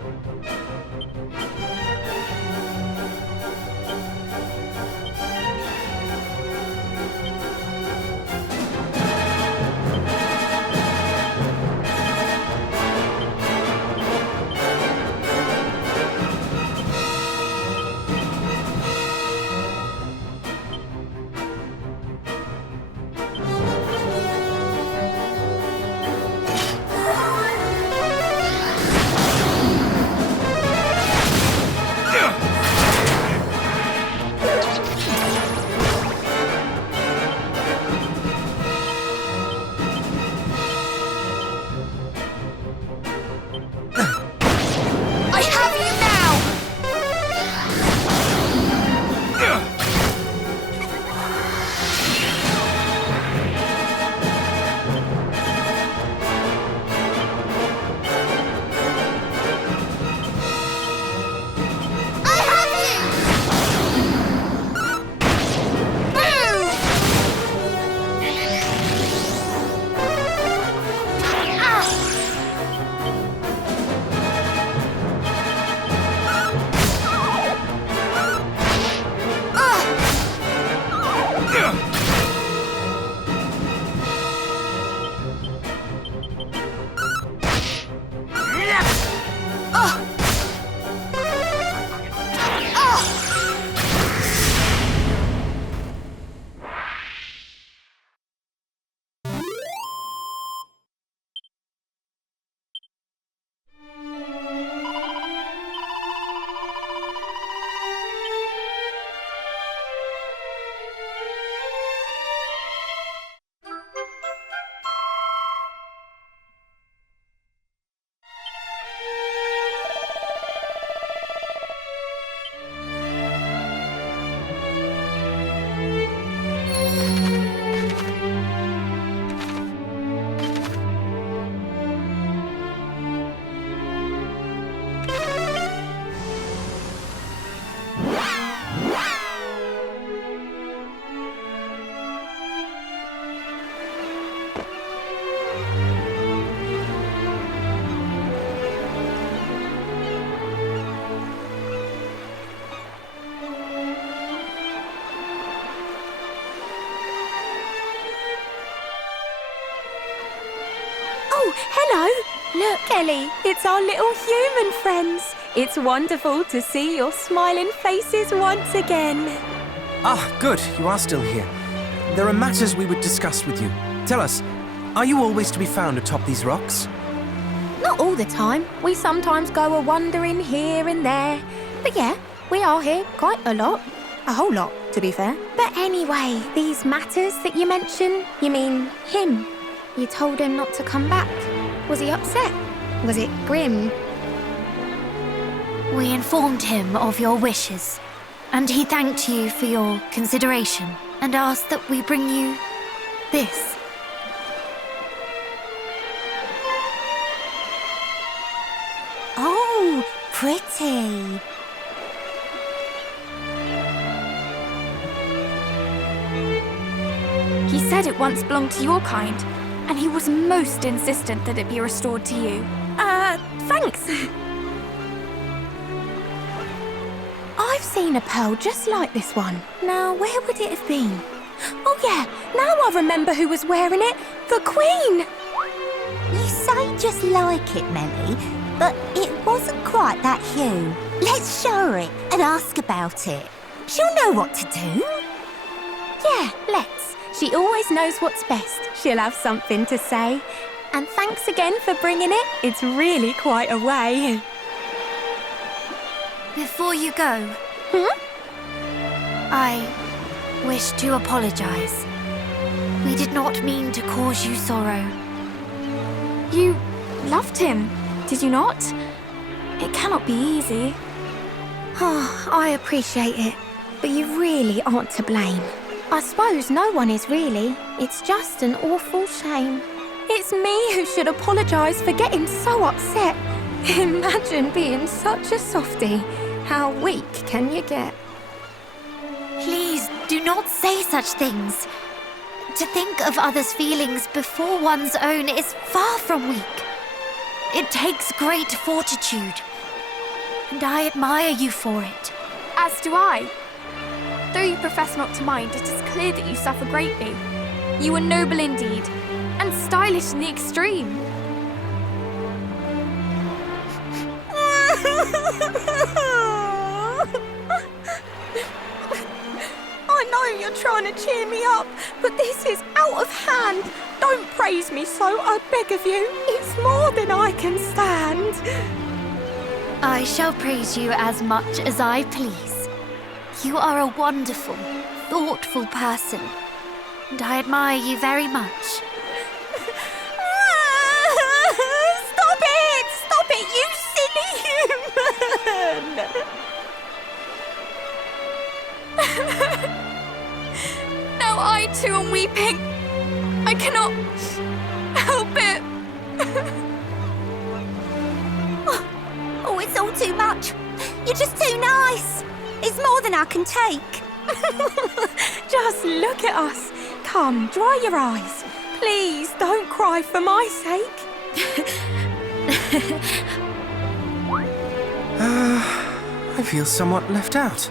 Hello! Look, Ellie, it's our little human friends. It's wonderful to see your smiling faces once again. Ah, good, you are still here. There are matters we would discuss with you. Tell us, are you always to be found atop these rocks? Not all the time. We sometimes go a-wandering here and there. But yeah, we are here quite a lot. A whole lot, to be fair. But anyway, these matters that you mention, you mean him? You told him not to come back. Was he upset? Was it grim? We informed him of your wishes, and he thanked you for your consideration and asked that we bring you this. Oh, pretty. He said it once belonged to your kind, and he was most insistent that it be restored to you. Thanks. I've seen a pearl just like this one. Now, where would it have been? Oh yeah, now I remember who was wearing it. The Queen! You say just like it, Melly, but it wasn't quite that hue. Let's show her it and ask about it. She'll know what to do. Yeah, let's. She always knows what's best. She'll have something to say. And thanks again for bringing it. It's really quite a way. Before you go, I wish to apologize. We did not mean to cause you sorrow. You loved him, did you not? It cannot be easy. Oh, I appreciate it, but you really aren't to blame. I suppose no one is really. It's just an awful shame. It's me who should apologise for getting so upset. Imagine being such a softie. How weak can you get? Please do not say such things. To think of others' feelings before one's own is far from weak. It takes great fortitude, and I admire you for it. As do I. Though you profess not to mind, it is clear that you suffer greatly. You are noble indeed, and stylish in the extreme. I know you're trying to cheer me up, but this is out of hand. Don't praise me so, I beg of you. It's more than I can stand. I shall praise you as much as I please. You are a wonderful, thoughtful person, and I admire you very much. Stop it! Stop it, you silly human! Now I too am weeping. I cannot help it. Oh, it's all too much. You're just too nice. It's more than I can take. Just look at us. Come, dry your eyes. Please don't cry for my sake. I feel somewhat left out.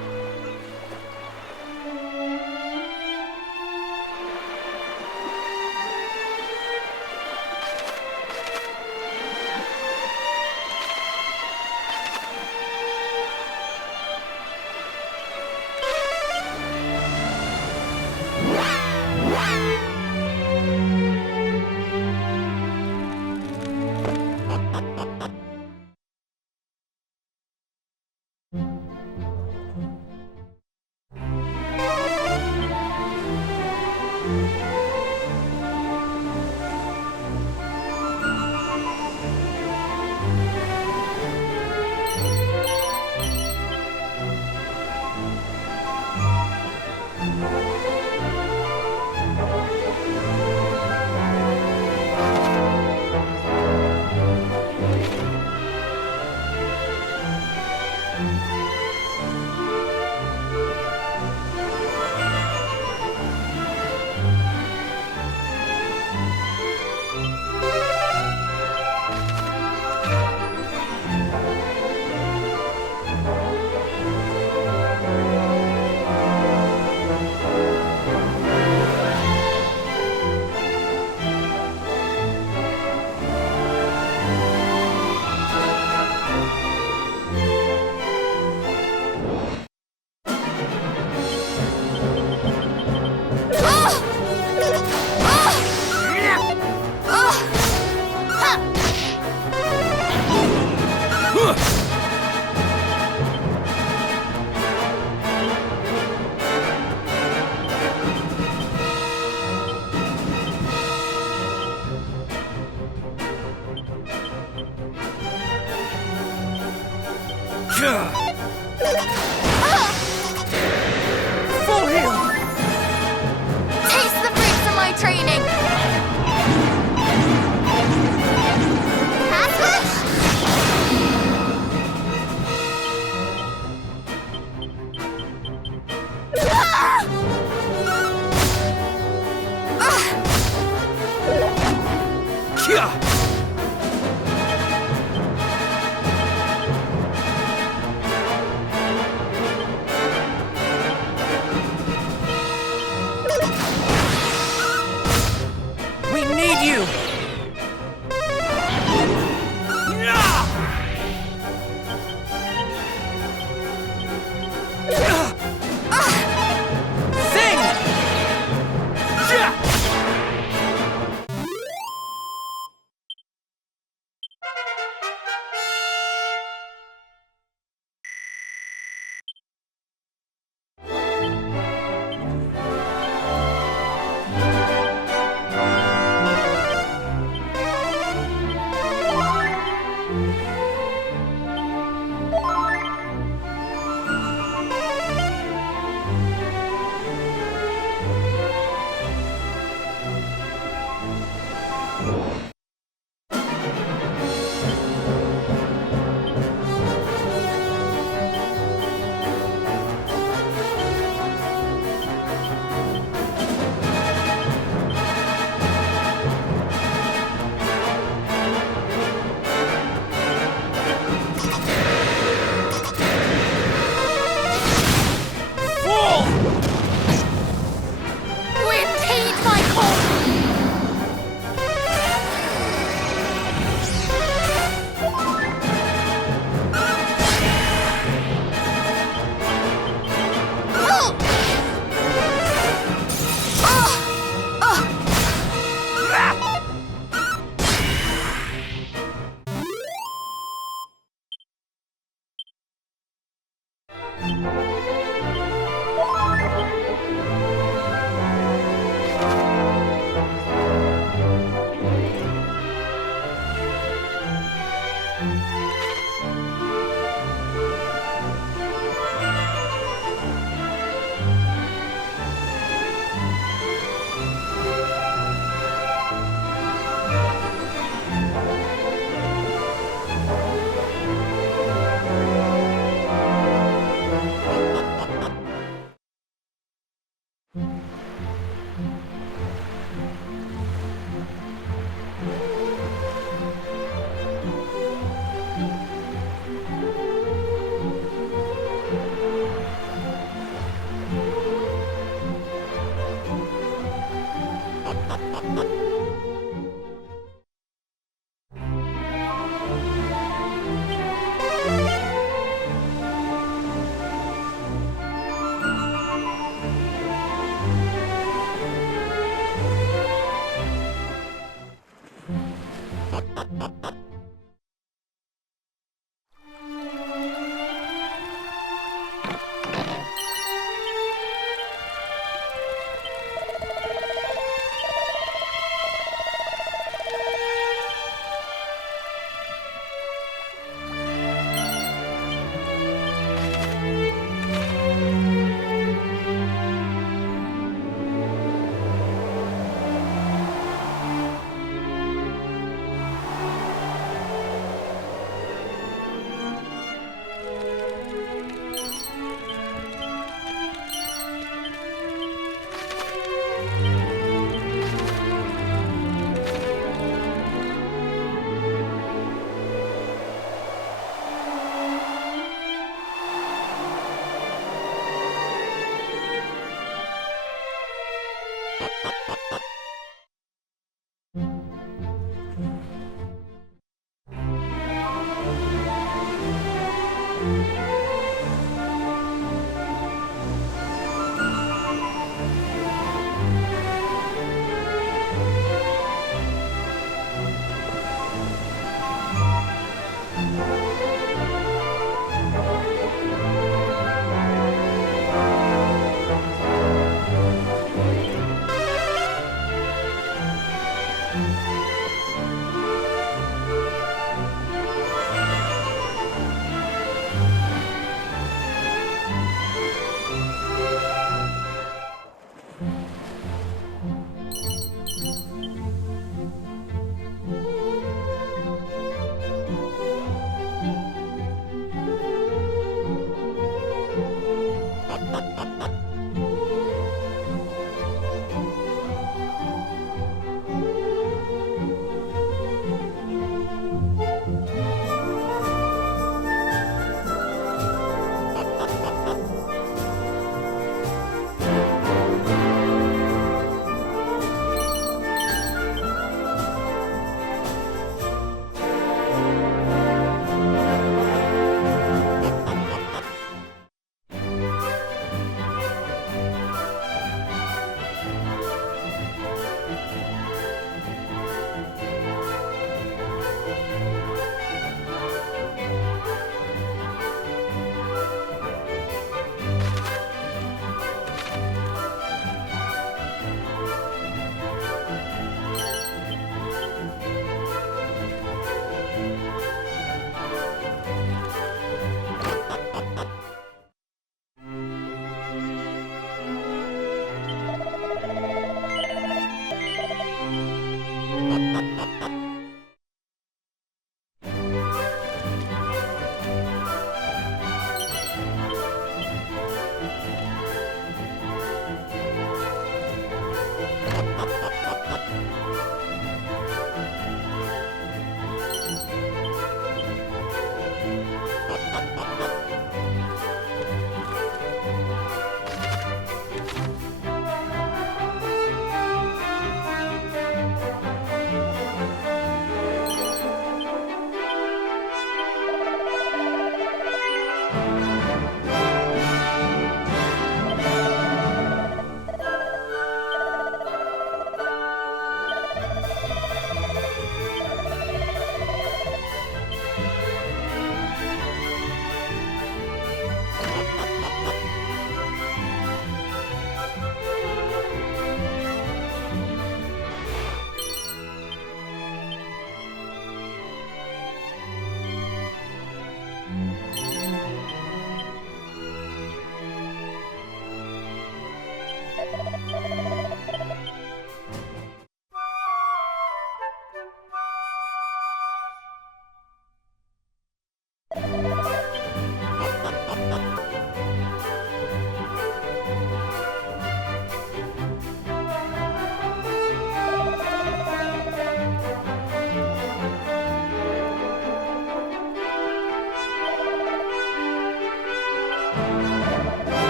Full heal! Taste the fruits of my training! We need you!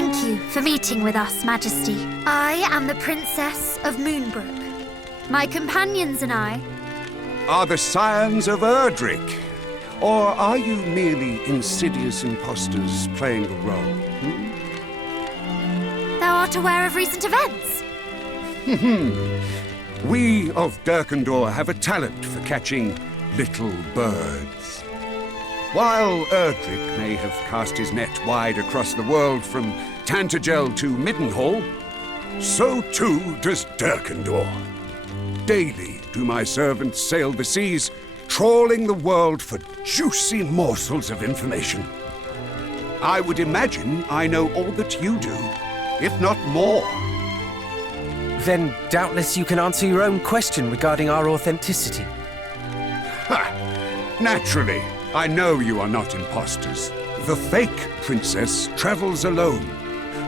Thank you for meeting with us, Majesty. I am the Princess of Moonbrook. My companions and I... Are the scions of Erdrick? Or are you merely insidious impostors playing a role? Thou art aware of recent events? We of Dirkendor have a talent for catching little birds. While Erdrick may have cast his net wide across the world from Tantagel to Middenhall, so too does Dirkendor. Daily do my servants sail the seas, trawling the world for juicy morsels of information. I would imagine I know all that you do, if not more. Then doubtless you can answer your own question regarding our authenticity. Ha! Naturally, I know you are not imposters. The fake princess travels alone.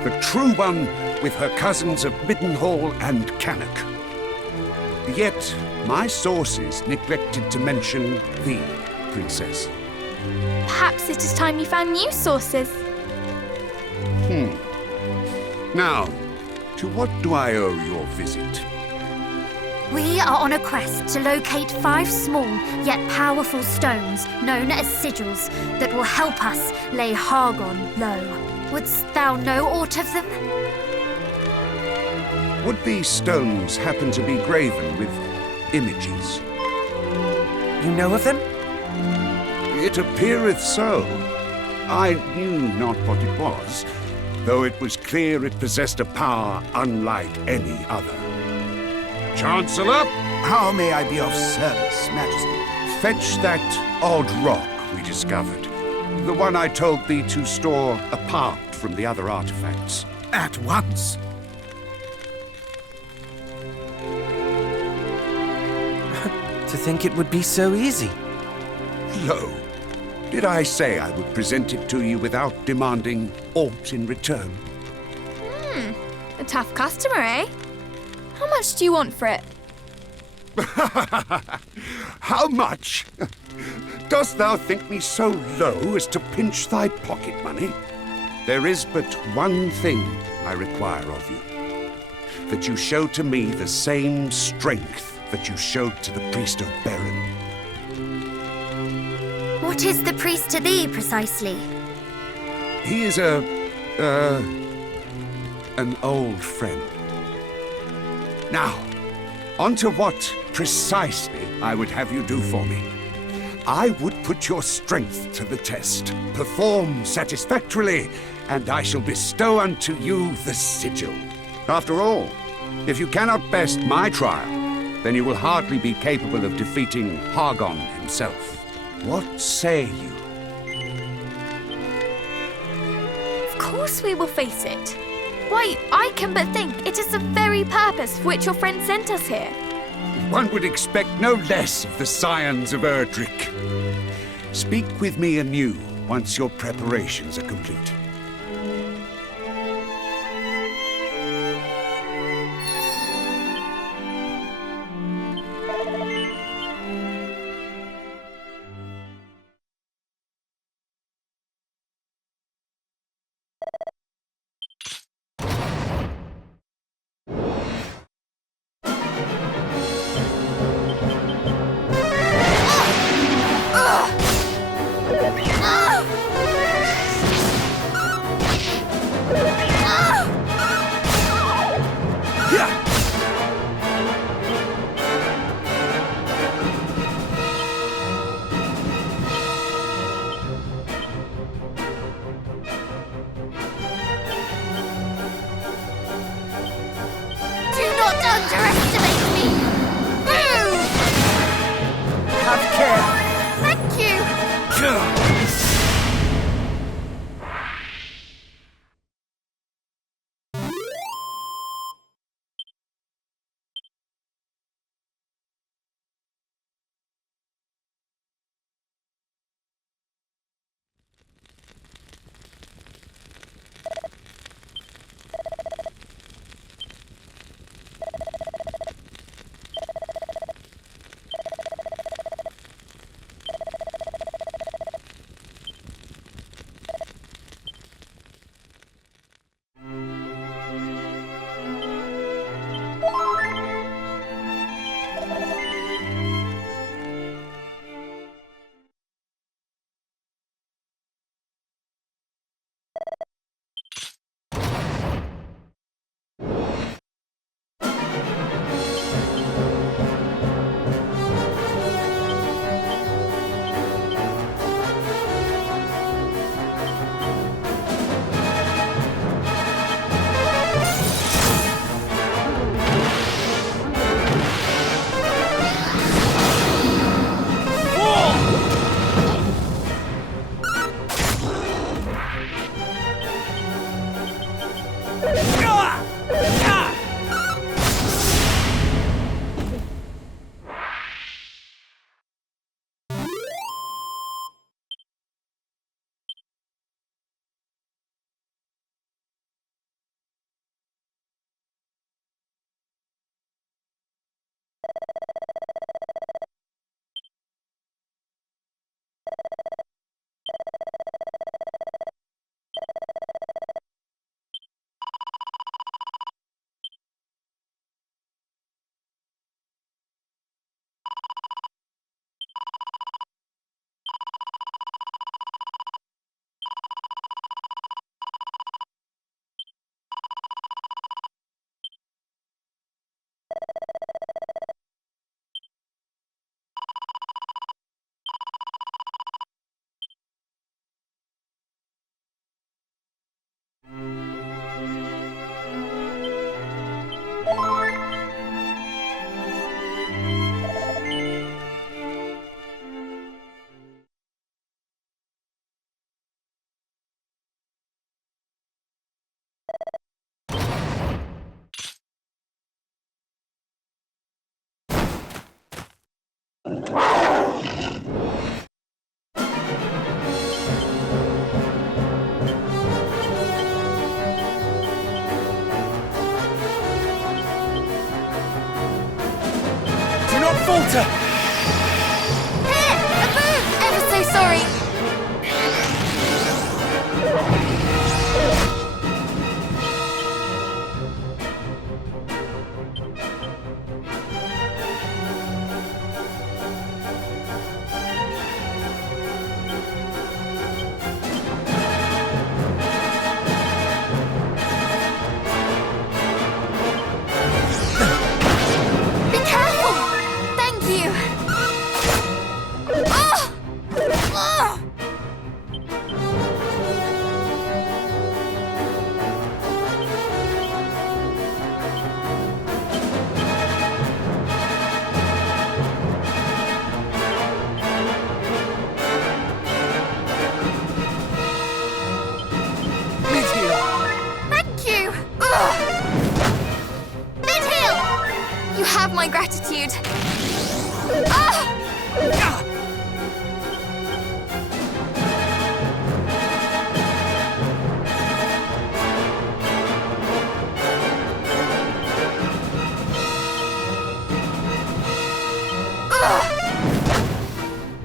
The true one with her cousins of Middenhall and Cannock. Yet, my sources neglected to mention the princess. Perhaps it is time you found new sources. Now, to what do I owe your visit? We are on a quest to locate 5 small yet powerful stones known as sigils that will help us lay Hargon low. Wouldst thou know aught of them? Would these stones happen to be graven with images? You know of them? It appeareth so. I knew not what it was, though it was clear it possessed a power unlike any other. Chancellor? How may I be of service, Majesty? Fetch that odd rock we discovered. The one I told thee to store apart from the other artifacts. At once. To think it would be so easy. Lo, did I say I would present it to you without demanding aught in return? A tough customer, eh? How much do you want for it? How much? Dost thou think me so low as to pinch thy pocket money? There is but one thing I require of you. That you show to me the same strength that you showed to the priest of Beren. What is the priest to thee, precisely? He is an old friend. Now, on to what precisely I would have you do for me. I would put your strength to the test, perform satisfactorily, and I shall bestow unto you the sigil. After all, if you cannot best my trial, then you will hardly be capable of defeating Hargon himself. What say you? Of course we will face it. Why, I can but think it is the very purpose for which your friend sent us here. One would expect no less of the scions of Erdrick. Speak with me anew once your preparations are complete. Sorry. Be careful! Thank you! Ah! Ah! Thank you! Midhill! You have my gratitude. Ah!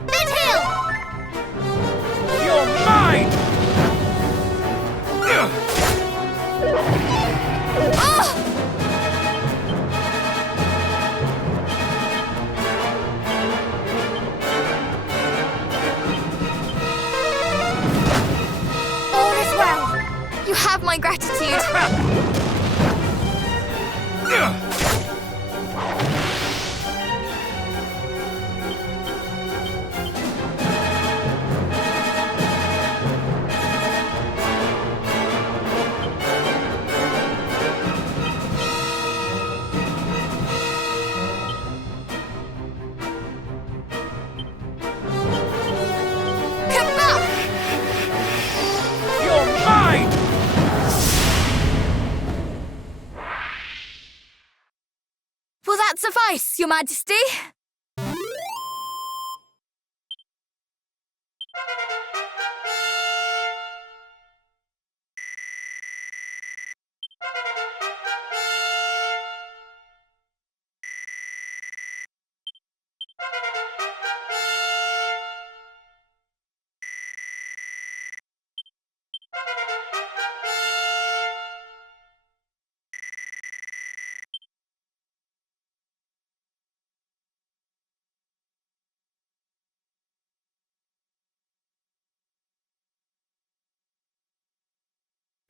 Midhill! You're mine! Ah! All is well. You have my gratitude. Come back! You're mine! Will that suffice, Your Majesty?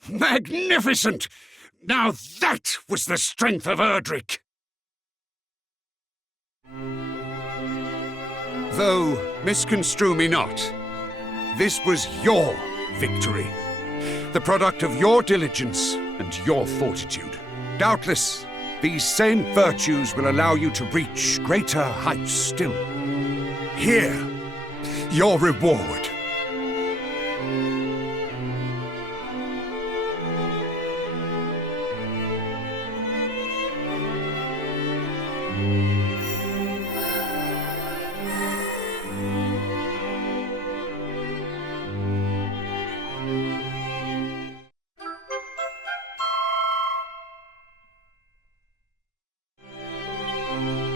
Magnificent! Now that was the strength of Erdrick! Though, misconstrue me not, this was your victory. The product of your diligence and your fortitude. Doubtless, these same virtues will allow you to reach greater heights still. Here, your reward.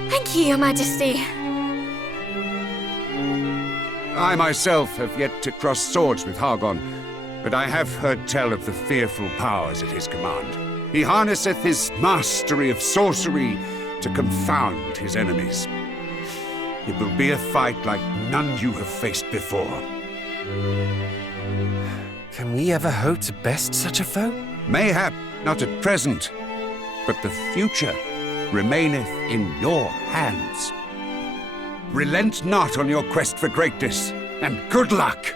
Thank you, Your Majesty. I myself have yet to cross swords with Hargon, but I have heard tell of the fearful powers at his command. He harnesseth his mastery of sorcery to confound his enemies. It will be a fight like none you have faced before. Can we ever hope to best such a foe? Mayhap not at present, but the future remaineth in your hands. Relent not on your quest for greatness, and good luck!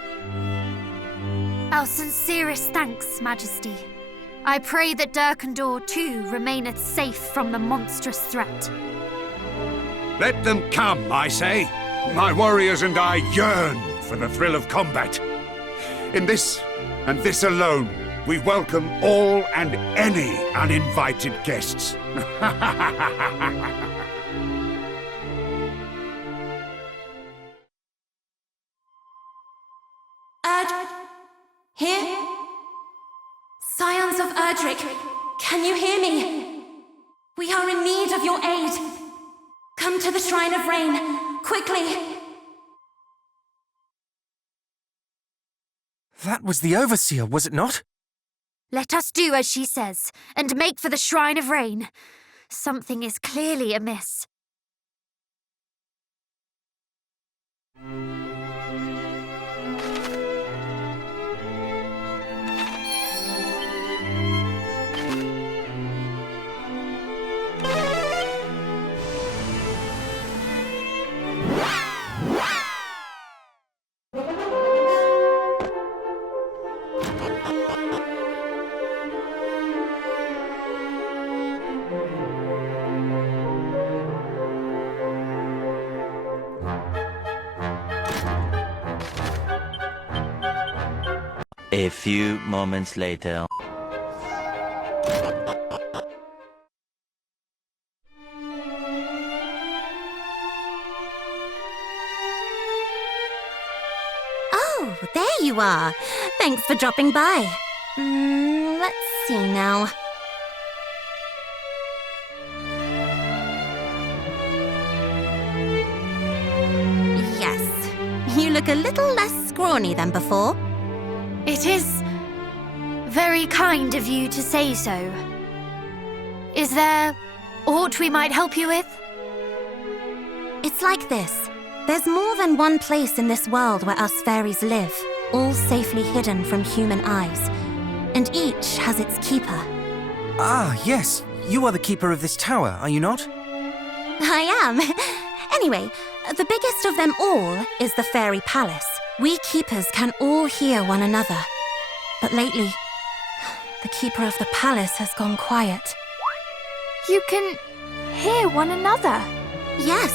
Our sincerest thanks, Majesty. I pray that Durkandor too remaineth safe from the monstrous threat. Let them come, I say. My warriors and I yearn for the thrill of combat. In this, and this alone, we welcome all and any uninvited guests. Here? Scions of Erdrick, can you hear me? We are in need of your aid. Come to the Shrine of Rain, quickly! That was the Overseer, was it not? Let us do as she says, and make for the Shrine of Rain. Something is clearly amiss. A few moments later. Oh, there you are. Thanks for dropping by. Let's see now. Yes, you look a little less scrawny than before. It is very kind of you to say so. Is there aught we might help you with? It's like this. There's more than one place in this world where us fairies live, all safely hidden from human eyes. And each has its keeper. Ah, yes. You are the keeper of this tower, are you not? I am. Anyway, the biggest of them all is the Fairy Palace. We keepers can all hear one another. But lately, the keeper of the palace has gone quiet. You can hear one another? Yes.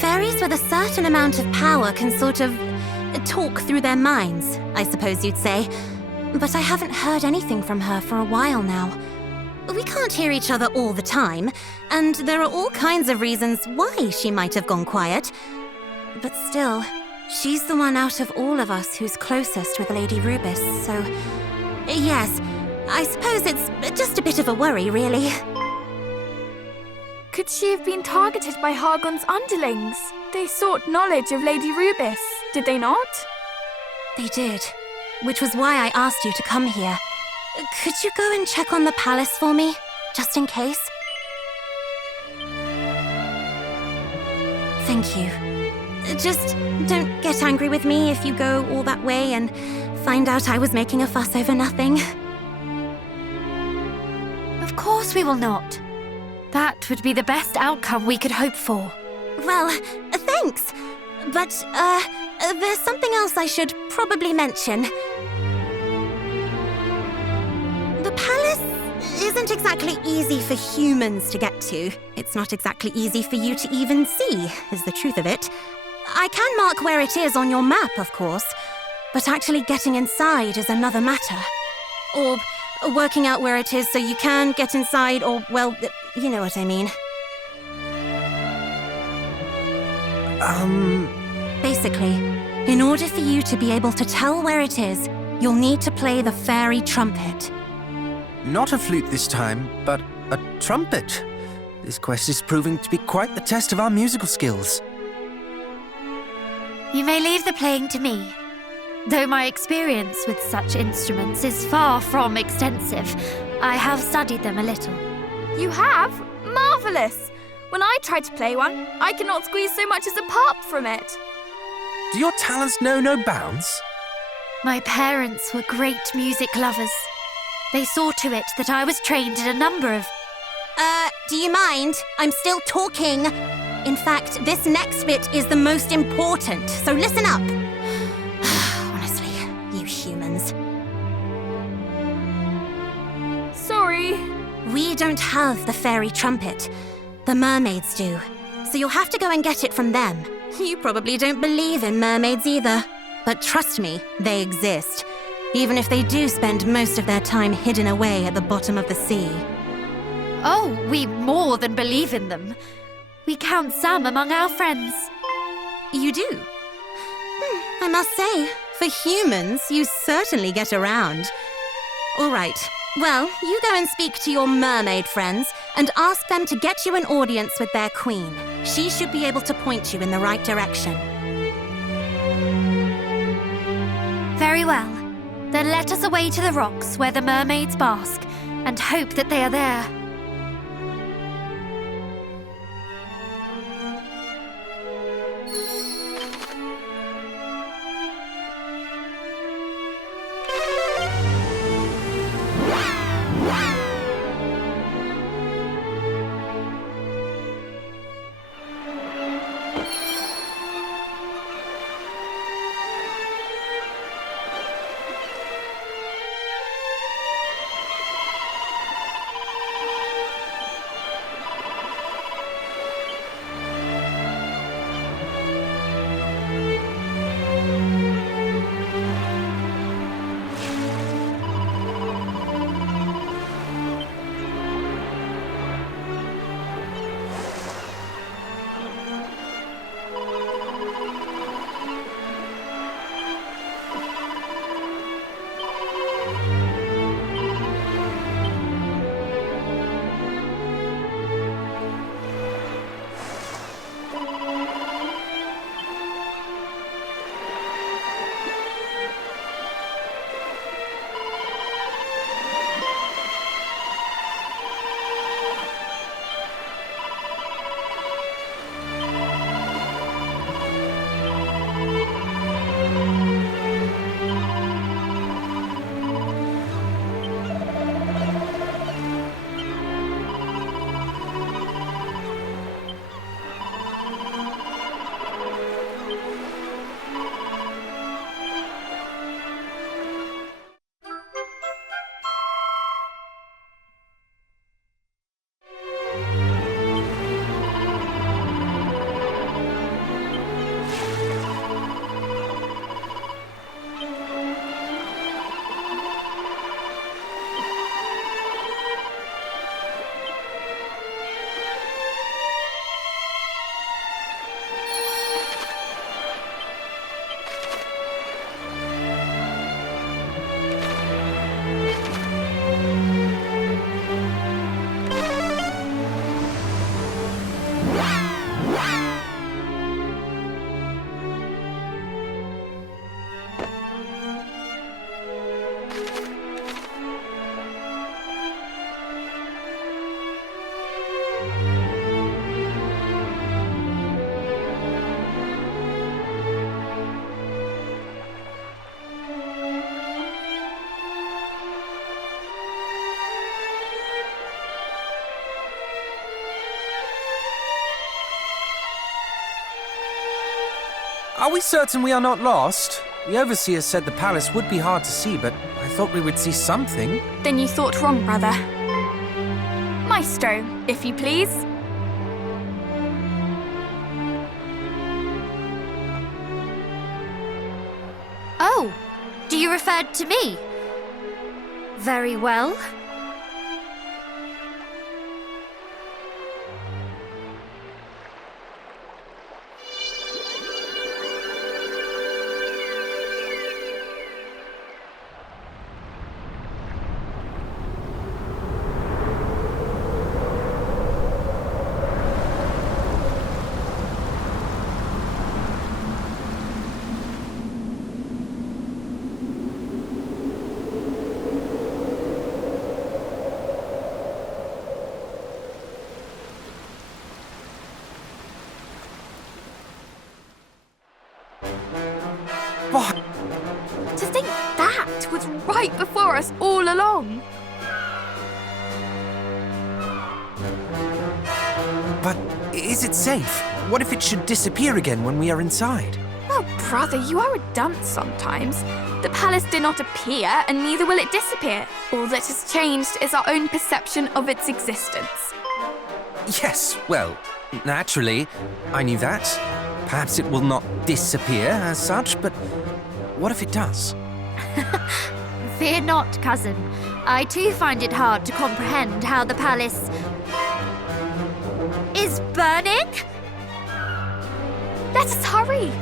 Fairies with a certain amount of power can sort of talk through their minds, I suppose you'd say. But I haven't heard anything from her for a while now. We can't hear each other all the time, and there are all kinds of reasons why she might have gone quiet. But still, she's the one out of all of us who's closest with Lady Rubis, so... Yes, I suppose it's just a bit of a worry, really. Could she have been targeted by Hargon's underlings? They sought knowledge of Lady Rubis, did they not? They did, which was why I asked you to come here. Could you go and check on the palace for me, just in case? Thank you. Just don't get angry with me if you go all that way and find out I was making a fuss over nothing. Of course we will not. That would be the best outcome we could hope for. Well, thanks. But, there's something else I should probably mention. The palace isn't exactly easy for humans to get to. It's not exactly easy for you to even see, is the truth of it. I can mark where it is on your map, of course, but actually getting inside is another matter. Or working out where it is so you can get inside, or, well, you know what I mean. Basically, in order for you to be able to tell where it is, you'll need to play the fairy trumpet. Not a flute this time, but a trumpet. This quest is proving to be quite the test of our musical skills. You may leave the playing to me. Though my experience with such instruments is far from extensive, I have studied them a little. You have? Marvellous! When I try to play one, I cannot squeeze so much as a pop from it. Do your talents know no bounds? My parents were great music lovers. They saw to it that I was trained in a number of... Do you mind? I'm still talking. In fact, this next bit is the most important, so listen up. Honestly, you humans. Sorry. We don't have the fairy trumpet. The mermaids do. So you'll have to go and get it from them. You probably don't believe in mermaids either. But trust me, they exist. Even if they do spend most of their time hidden away at the bottom of the sea. Oh, we more than believe in them. We count some among our friends. You do? I must say, for humans, you certainly get around. All right. Well, you go and speak to your mermaid friends and ask them to get you an audience with their queen. She should be able to point you in the right direction. Very well. Then let us away to the rocks where the mermaids bask, and hope that they are there. Are we certain we are not lost? The Overseer said the palace would be hard to see, but I thought we would see something. Then you thought wrong, brother. Maestro, if you please. Oh, do you refer to me? Very well. What? To think that was right before us all along. But is it safe? What if it should disappear again when we are inside? Oh, brother, you are a dunce sometimes. The palace did not appear, and neither will it disappear. All that has changed is our own perception of its existence. Yes, well, naturally, I knew that. Perhaps it will not disappear as such, but what if it does? Fear not, cousin. I too find it hard to comprehend how the palace is burning. Let us hurry.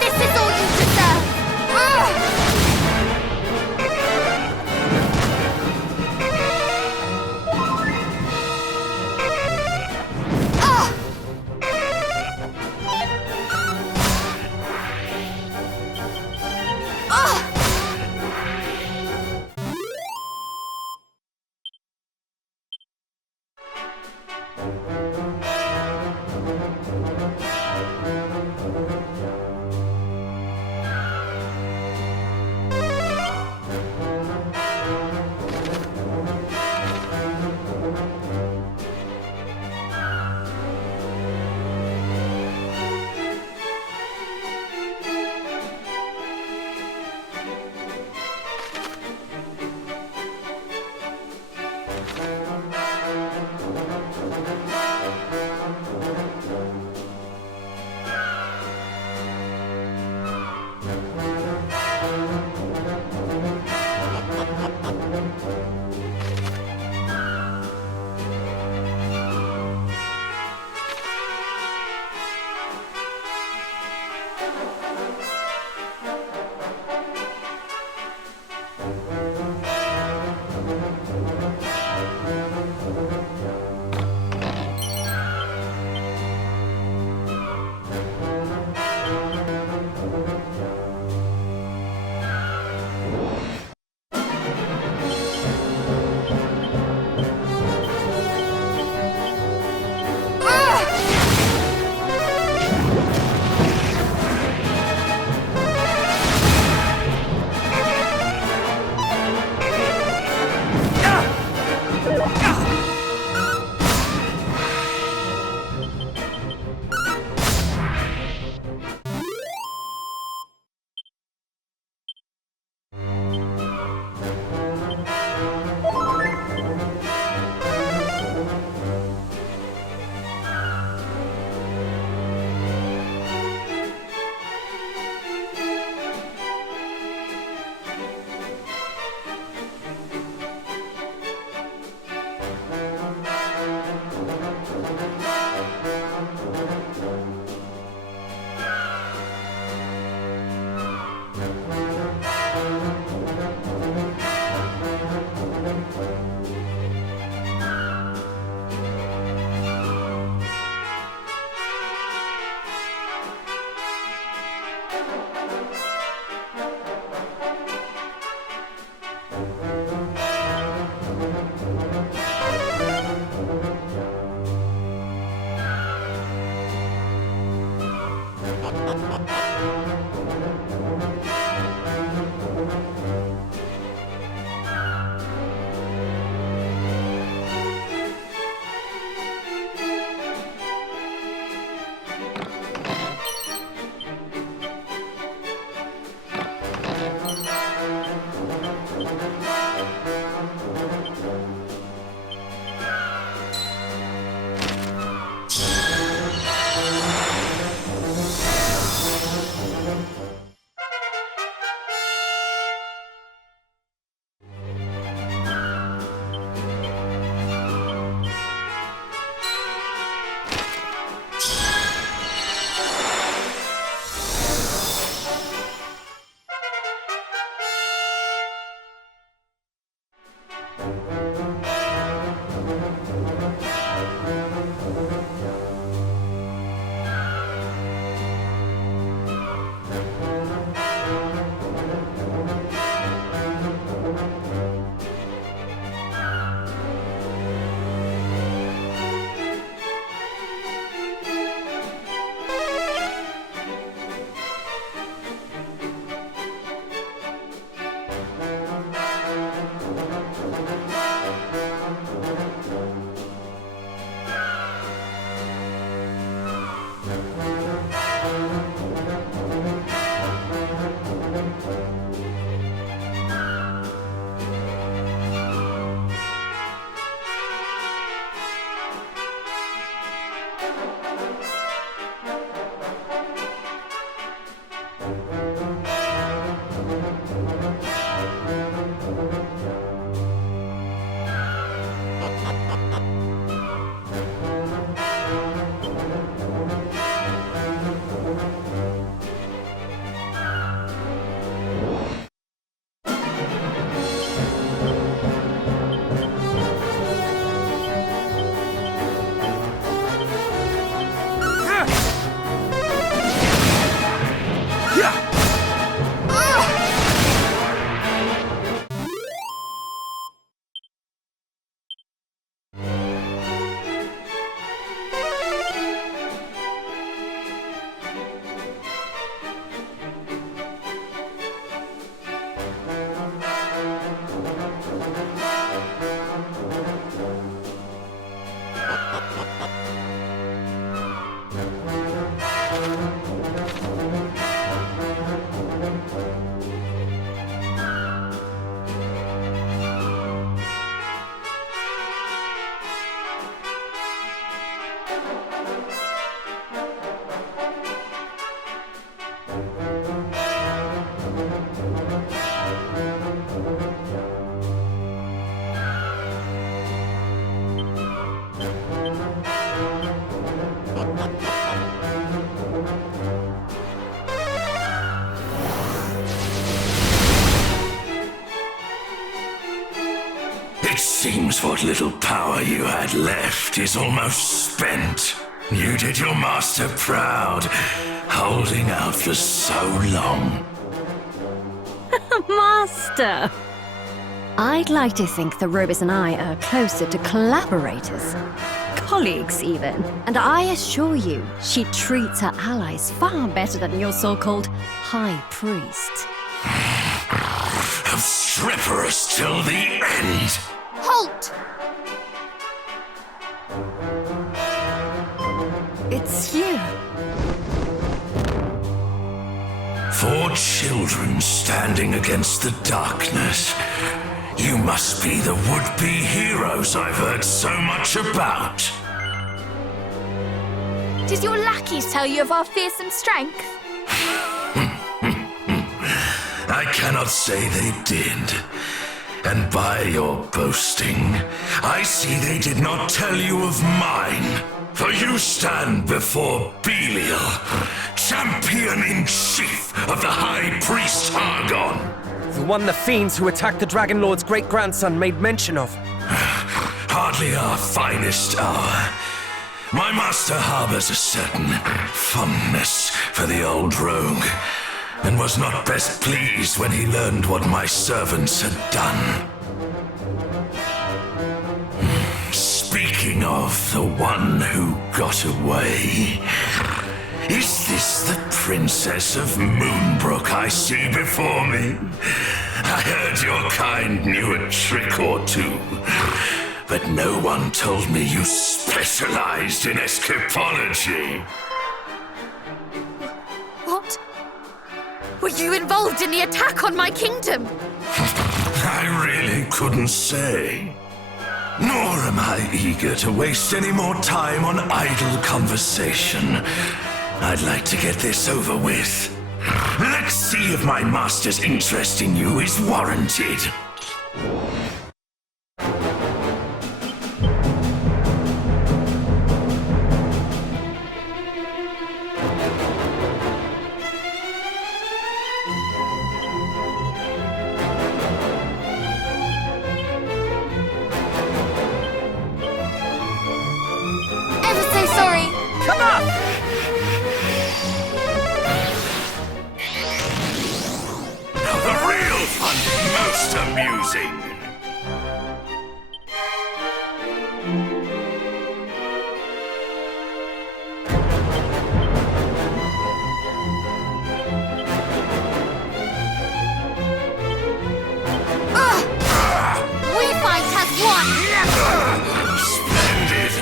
This is all you deserve! seems what little power you had left is almost spent. You did your master proud, holding out for so long. Master! I'd like to think that Robus and I are closer to collaborators. Colleagues, even. And I assure you, she treats her allies far better than your so-called High Priest. Obstreperous till the end! Halt! It's you. 4 children standing against the darkness. You must be the would-be heroes I've heard so much about. Did your lackeys tell you of our fearsome strength? I cannot say they did. And by your boasting, I see they did not tell you of mine. For you stand before Belial, champion-in-chief of the High Priest Hargon. The one the fiends who attacked the Dragon Lord's great-grandson made mention of. Hardly our finest hour. My master harbors a certain fondness for the old rogue, and was not best pleased when he learned what my servants had done. Speaking of the one who got away, is this the Princess of Moonbrook I see before me? I heard your kind knew a trick or two, but no one told me you specialized in escapology. What? Were you involved in the attack on my kingdom? I really couldn't say. Nor am I eager to waste any more time on idle conversation. I'd like to get this over with. Let's see if my master's interest in you is warranted. Ever so sorry. Come on! The real fun, most amusing. We fight as one! Splendid.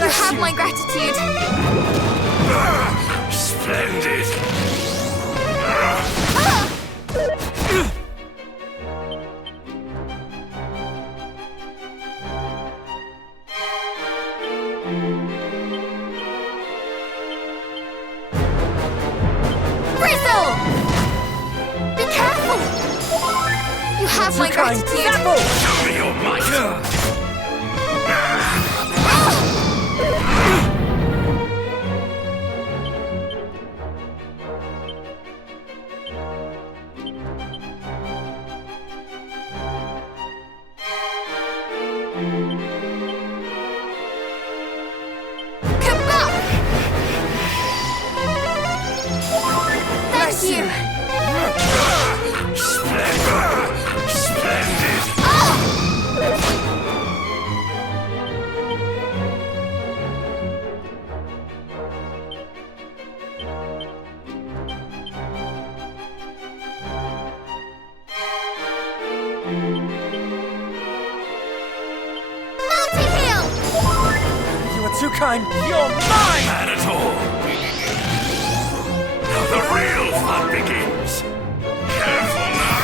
You have my gratitude. Splendid. Bristle! Be careful! You have my gratitude. Show me your might. Thank you. Splendid. Multi-heal! You are too kind. You're mine! Not at all. Now the real fun begins. Careful now.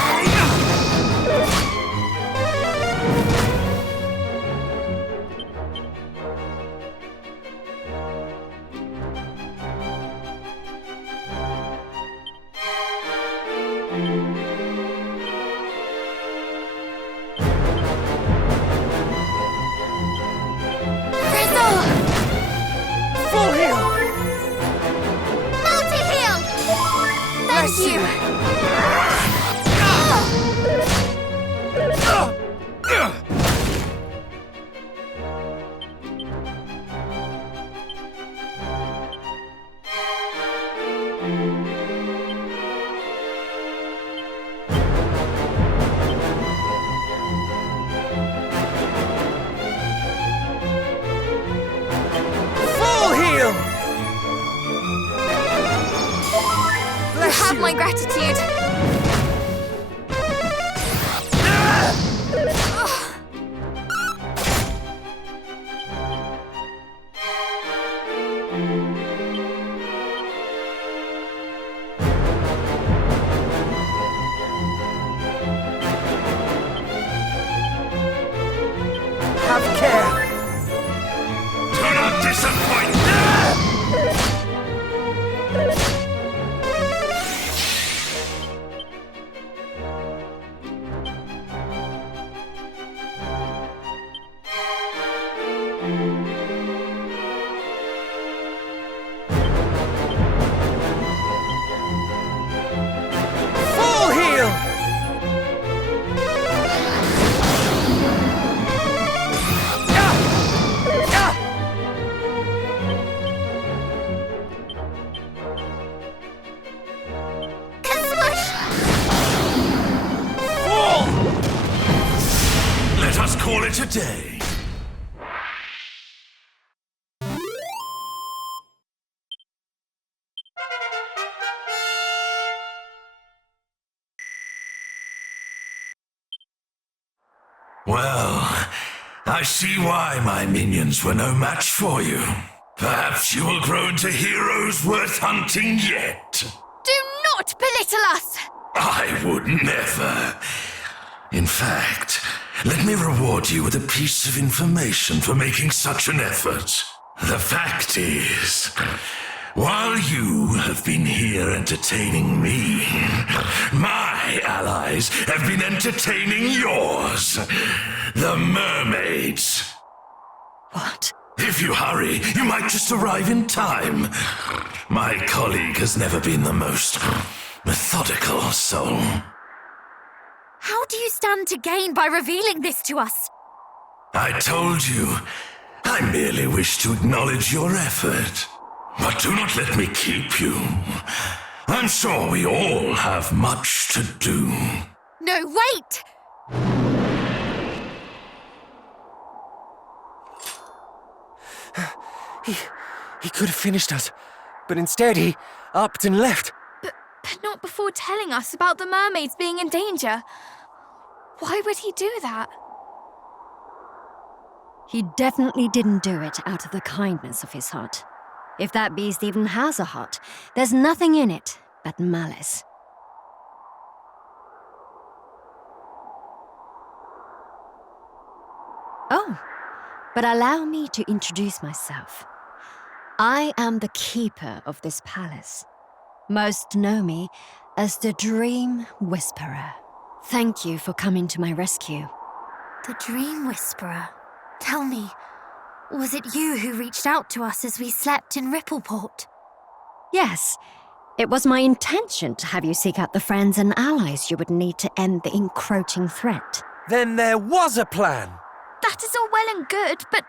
Have my gratitude. Have care. Do not disappoint. Let us call it a day. Well, I see why my minions were no match for you. Perhaps you will grow into heroes worth hunting yet. Do not belittle us! I would never. In fact, let me reward you with a piece of information for making such an effort. The fact is, while you have been here entertaining me, my allies have been entertaining yours. The mermaids. What? If you hurry, you might just arrive in time. My colleague has never been the most methodical soul. How do you stand to gain by revealing this to us? I told you, I merely wish to acknowledge your effort. But do not let me keep you. I'm sure we all have much to do. No, wait! He could have finished us, but instead he upped and left. But not before telling us about the mermaids being in danger. Why would he do that? He definitely didn't do it out of the kindness of his heart. If that beast even has a heart, there's nothing in it but malice. Oh, but allow me to introduce myself. I am the keeper of this palace. Most know me as the Dream Whisperer. Thank you for coming to my rescue. The Dream Whisperer. Tell me, was it you who reached out to us as we slept in Rippleport? Yes, it was my intention to have you seek out the friends and allies you would need to end the encroaching threat. Then there was a plan. That is all well and good, but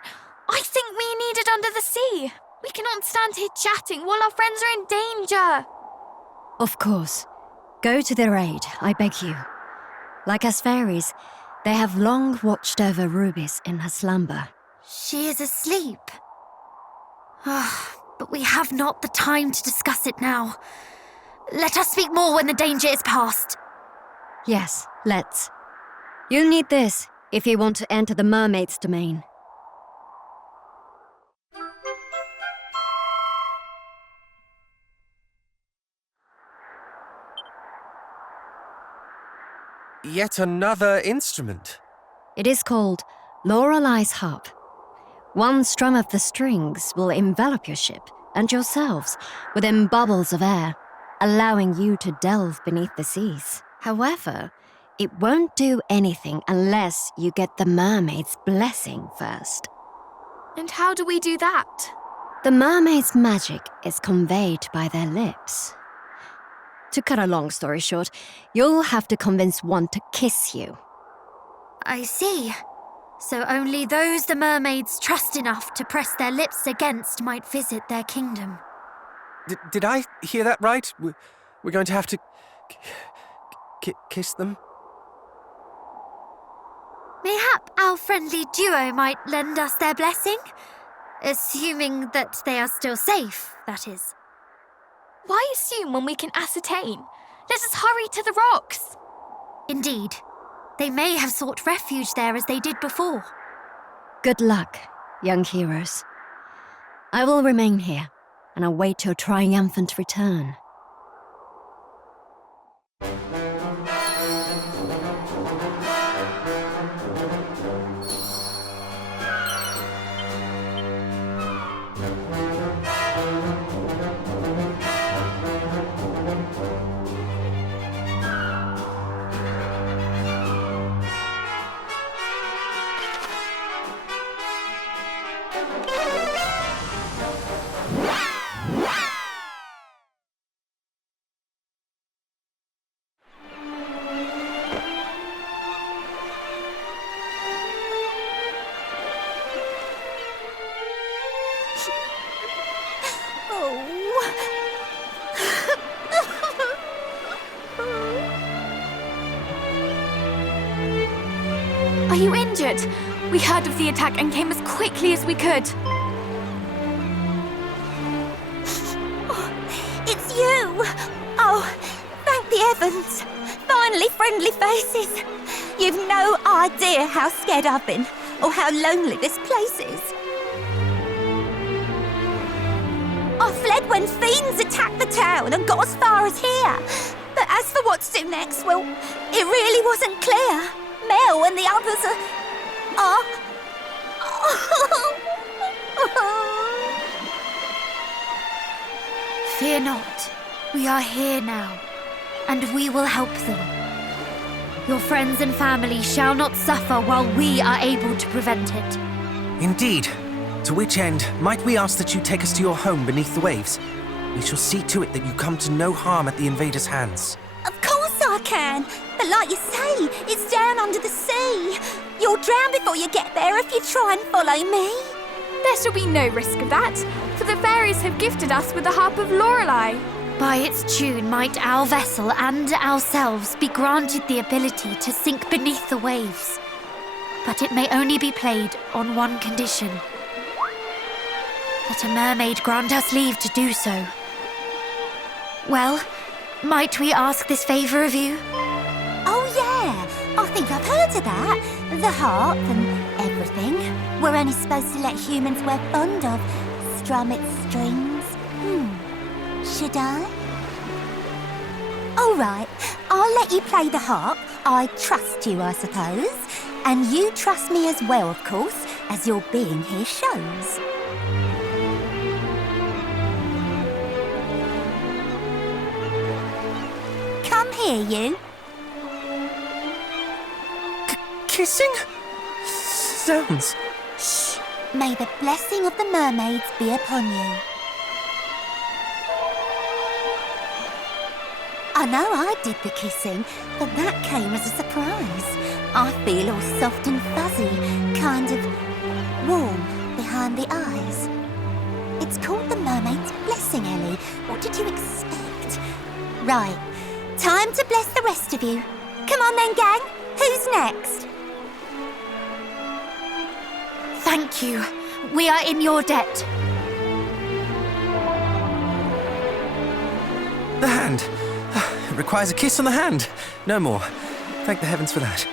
I think we need it under the sea. We cannot stand here chatting while our friends are in danger. Of course. Go to their aid, I beg you. Like us fairies, they have long watched over Rubies in her slumber. She is asleep. But we have not the time to discuss it now. Let us speak more when the danger is past. Yes, let's. You'll need this if you want to enter the mermaid's domain. Yet another instrument. It is called Lorelei's harp. One strum of the strings will envelop your ship and yourselves within bubbles of air, allowing you to delve beneath the seas. However, it won't do anything unless you get the mermaid's blessing first. And how do we do that? The mermaid's magic is conveyed by their lips. To cut a long story short, you'll have to convince one to kiss you. I see. So only those the mermaids trust enough to press their lips against might visit their kingdom. Did I hear that right? We're going to have to kiss them? Mayhap our friendly duo might lend us their blessing? Assuming that they are still safe, that is. Why assume when we can ascertain? Let us hurry to the rocks. Indeed. They may have sought refuge there as they did before. Good luck, young heroes. I will remain here and await your triumphant return. Are you injured? We heard of the attack and came as quickly as we could. It's you! Oh, thank the heavens! Finally friendly faces! You've no idea how scared I've been, or how lonely this place is. I fled when fiends attacked the town and got as far as here. But as for what to do next, well, it really wasn't clear. Mel and the others are... Fear not. We are here now, and we will help them. Your friends and family shall not suffer while we are able to prevent it. Indeed. To which end, might we ask that you take us to your home beneath the waves? We shall see to it that you come to no harm at the invaders' hands. Of course I can, but like you say, it's down under the sea. You'll drown before you get there if you try and follow me. There shall be no risk of that, for the fairies have gifted us with the harp of Lorelei. By its tune might our vessel and ourselves be granted the ability to sink beneath the waves. But it may only be played on one condition. That a mermaid grant us leave to do so. Well, might we ask this favour of you? Oh yeah, I think I've heard of that. The harp and everything. We're only supposed to let humans we're fond of strum its strings. Should I? All right, I'll let you play the harp. I trust you, I suppose. And you trust me as well, of course, as your being here shows. Come here, you. Kissing? Zounds. Shh. May the blessing of the mermaids be upon you. I know I did the kissing, but that came as a surprise. I feel all soft and fuzzy, kind of warm behind the eyes. It's called the mermaid's blessing, Ellie. What did you expect? Right, time to bless the rest of you. Come on then, gang. Who's next? Thank you. We are in your debt. The hand. It requires a kiss on the hand. No more. Thank the heavens for that.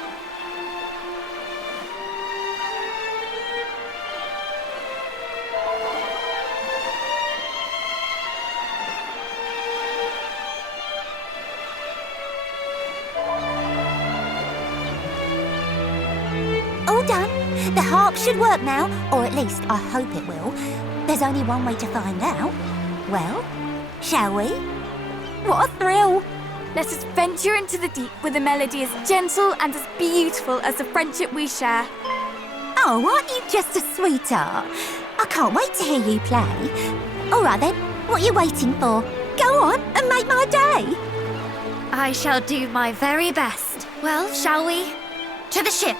All done. The harp should work now, or at least I hope it will. There's only one way to find out. Well, shall we? What a thrill! Let us venture into the deep with a melody as gentle and as beautiful as the friendship we share. Oh, aren't you just a sweetheart? I can't wait to hear you play. All right then, what are you waiting for? Go on and make my day. I shall do my very best. Well, shall we? To the ship!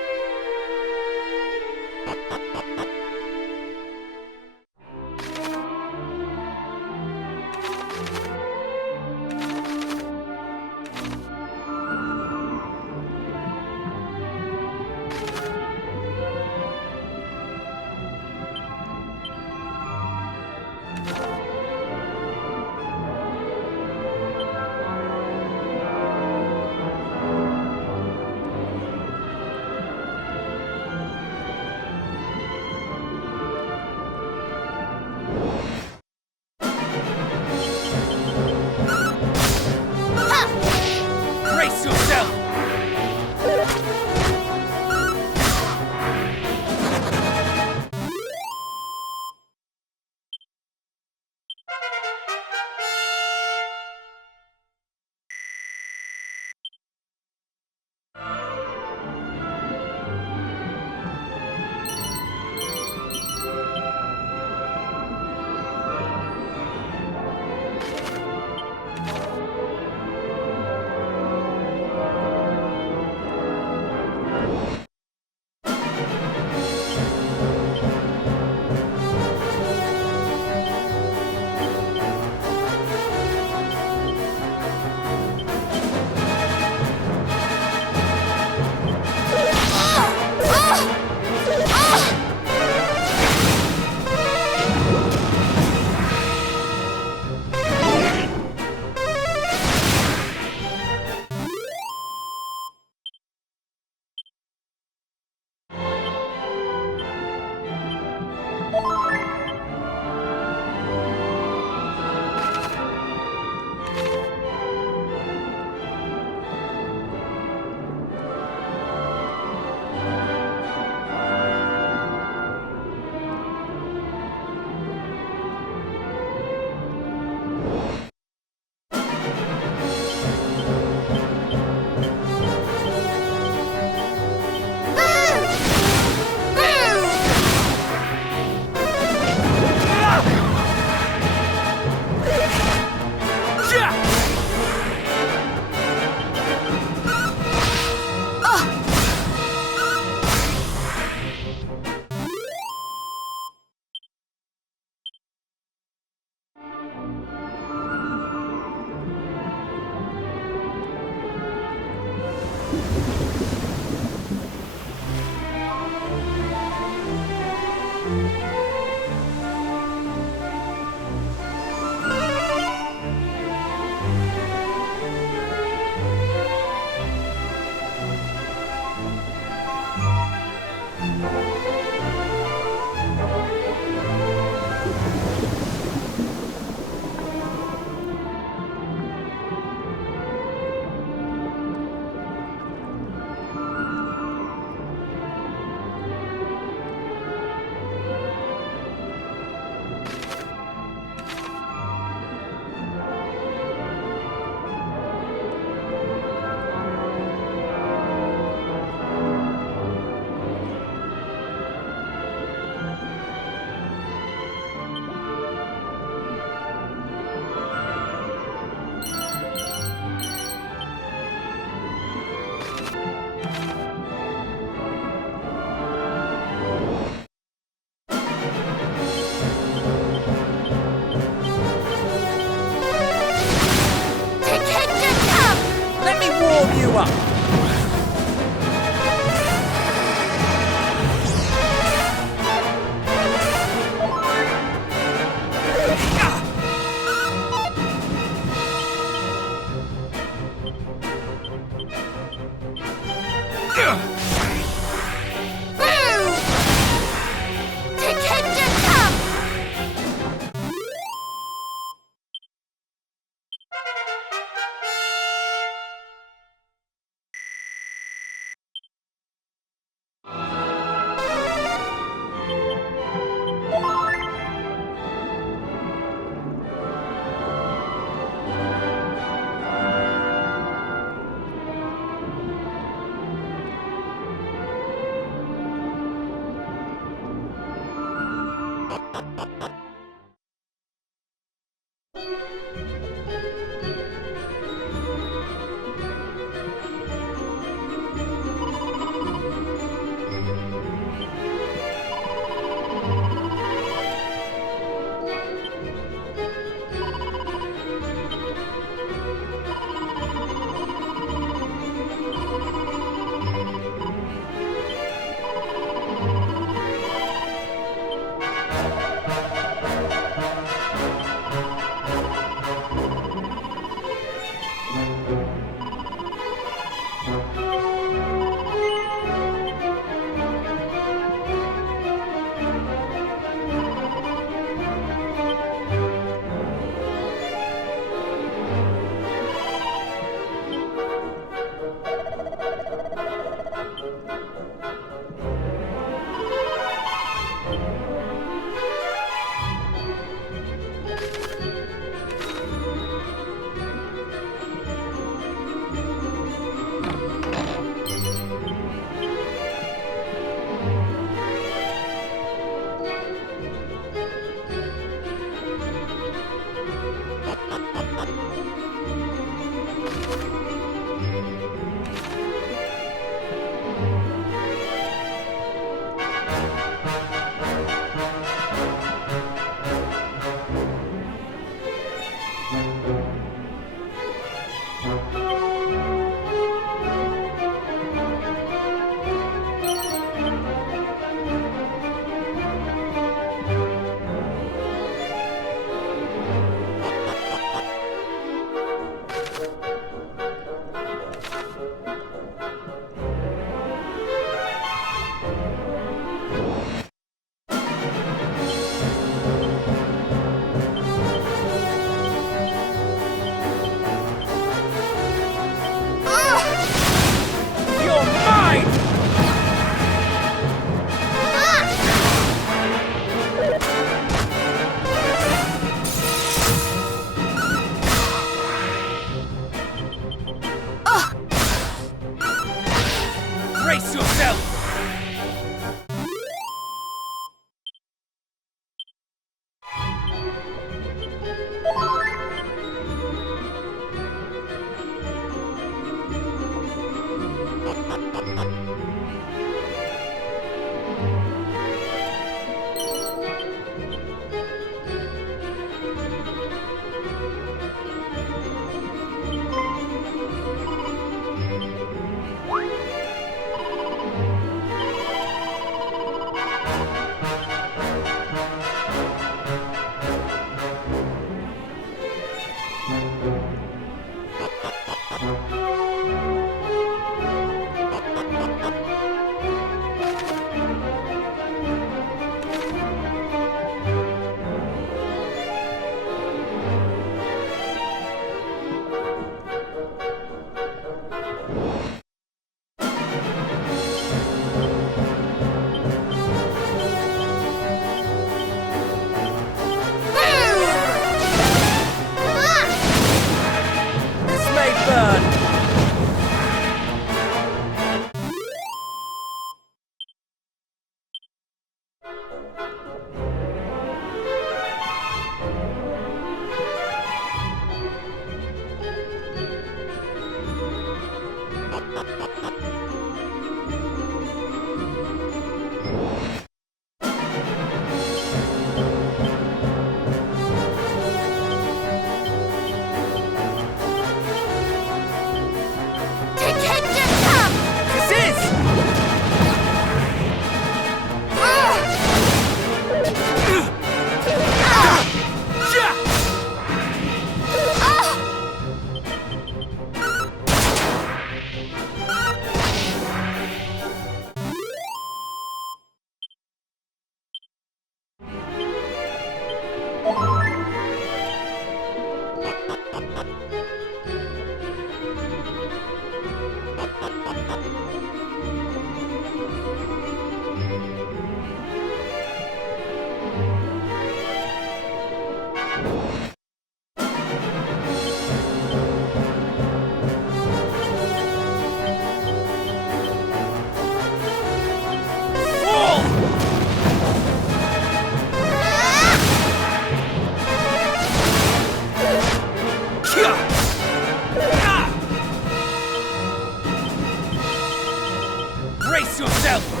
Brace yourself!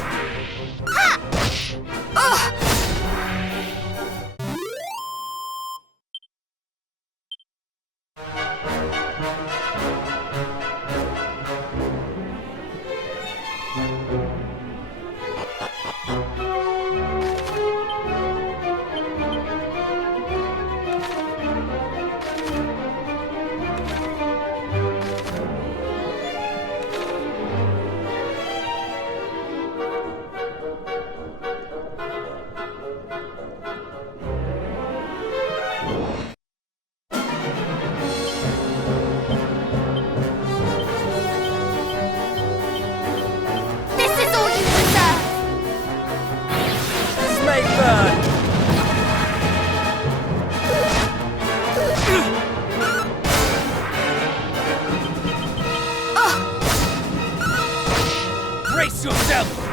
Brace yourself!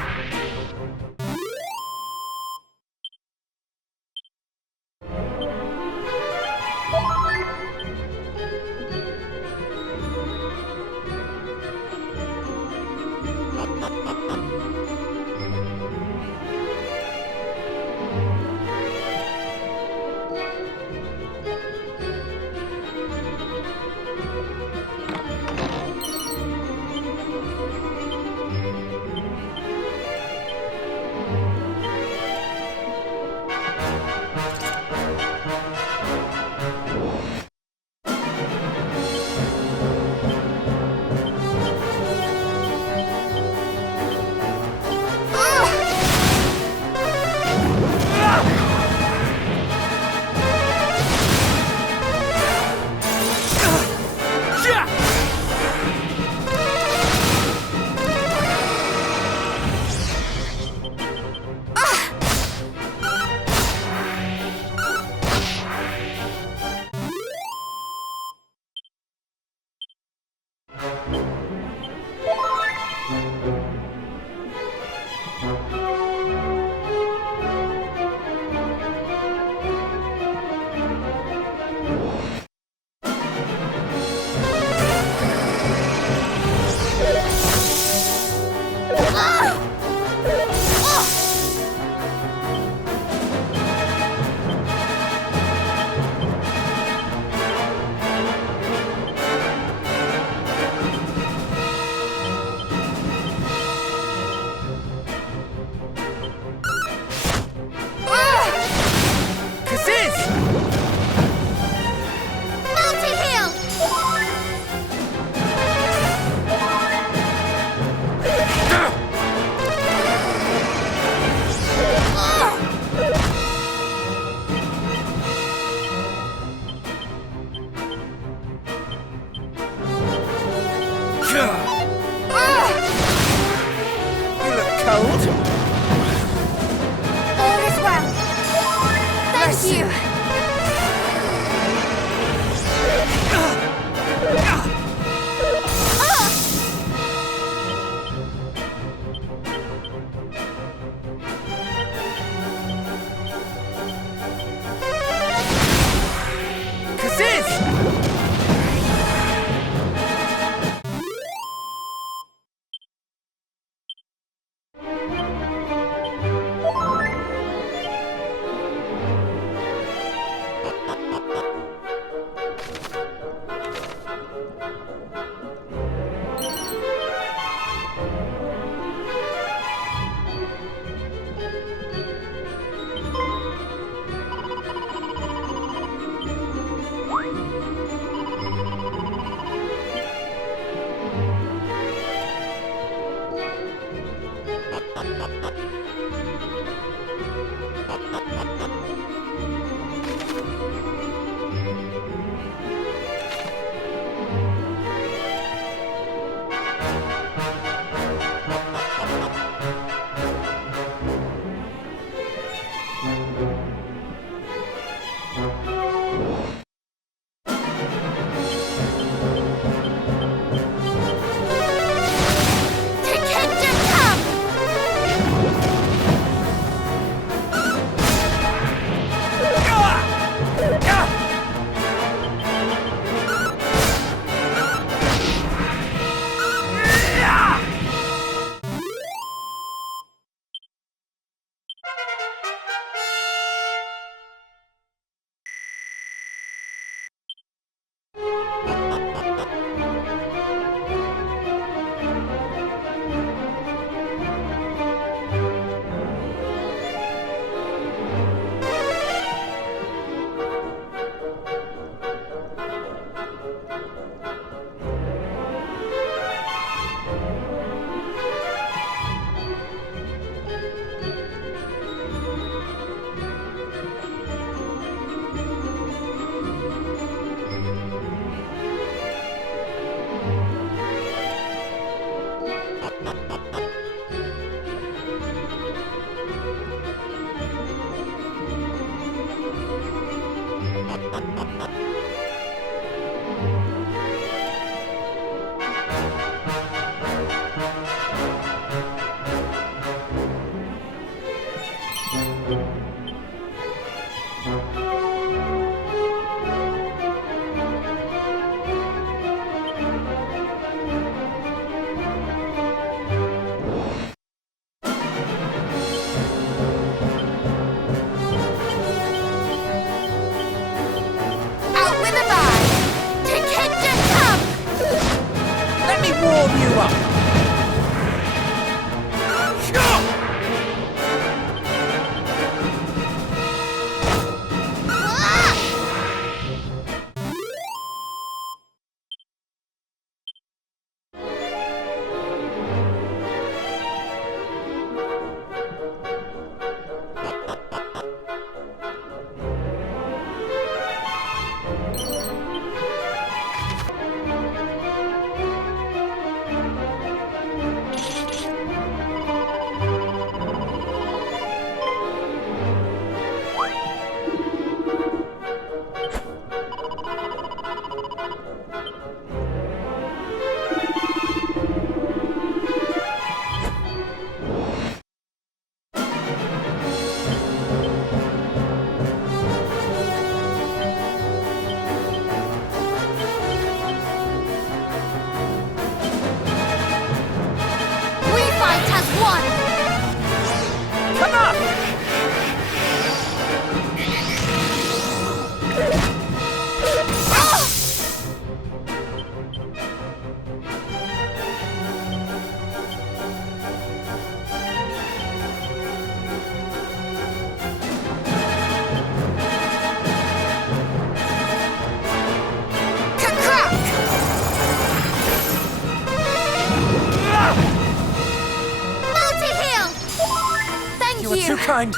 You are too kind.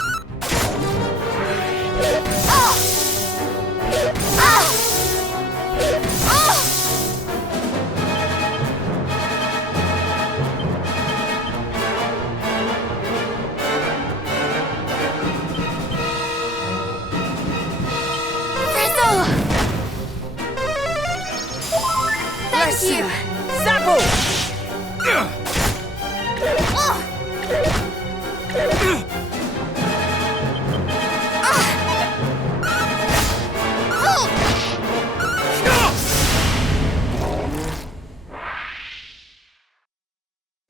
Thank you! Zapple!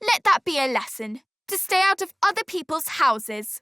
Let that be a lesson, to stay out of other people's houses.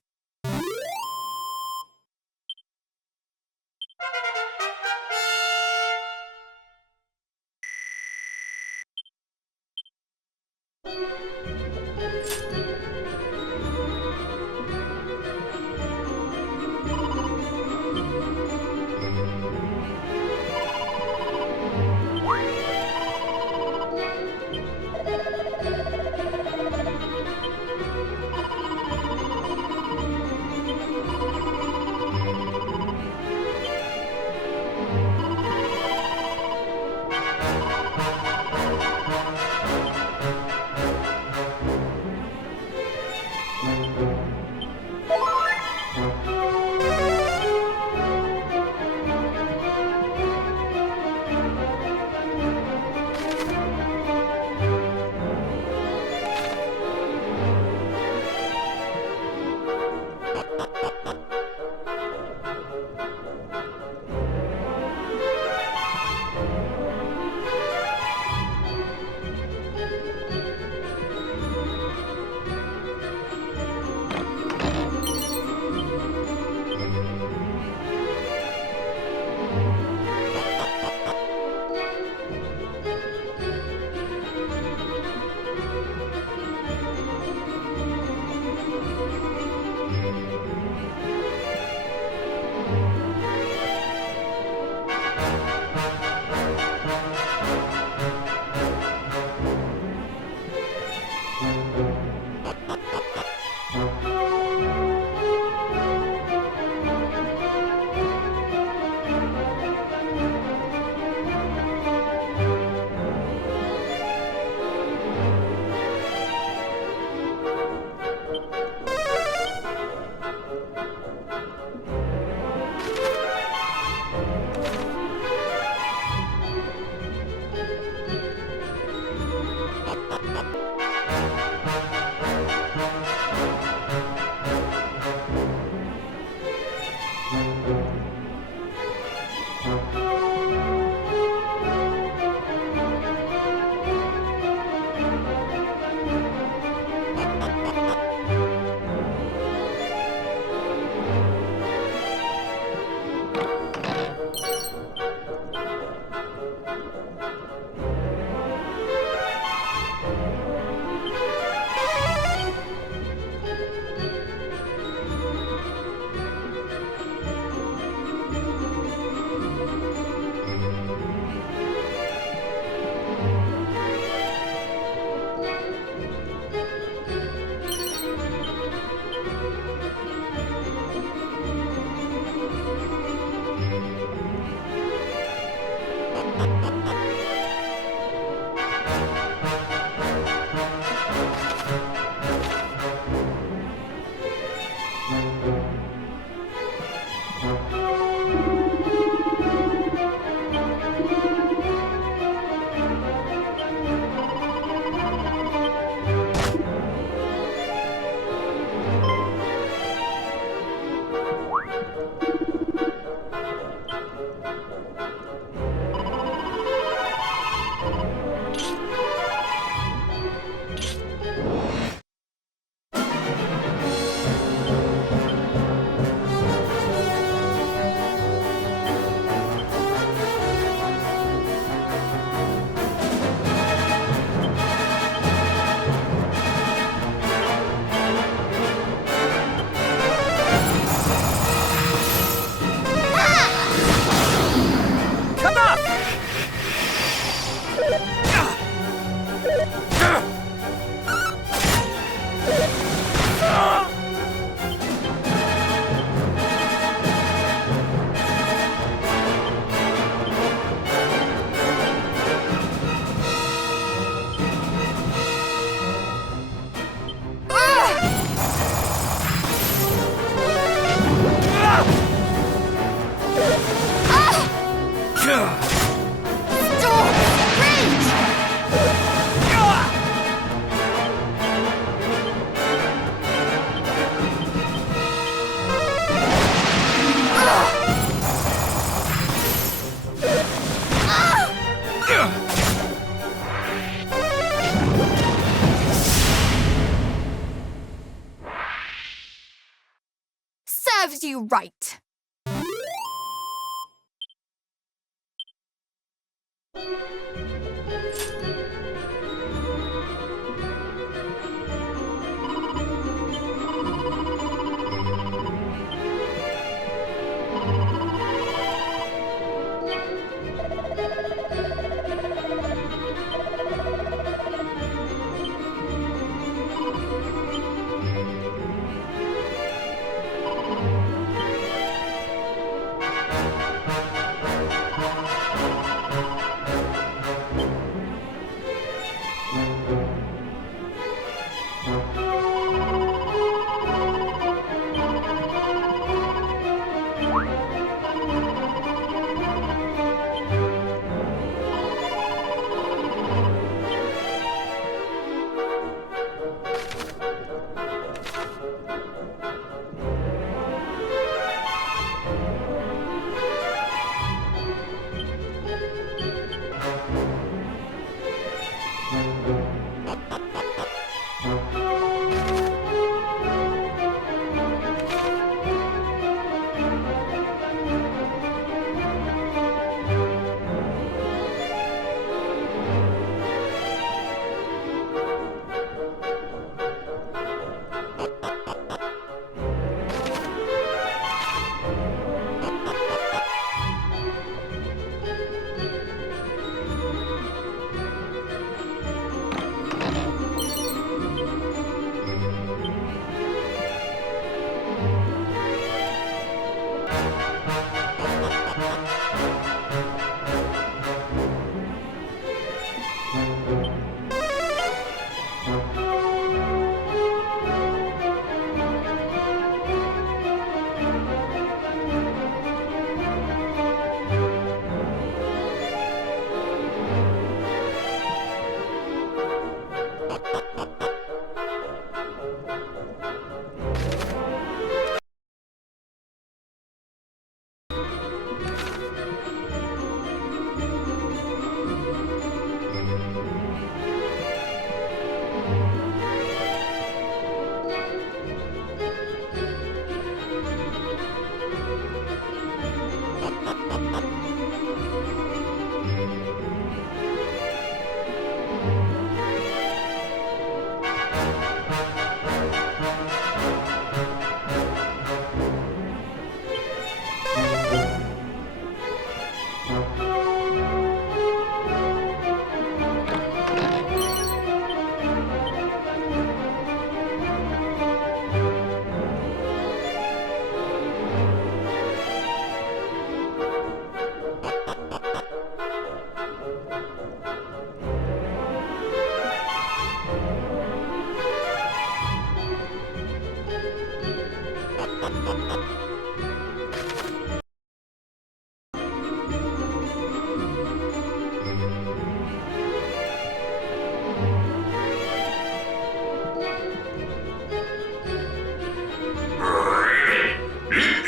Serves you right.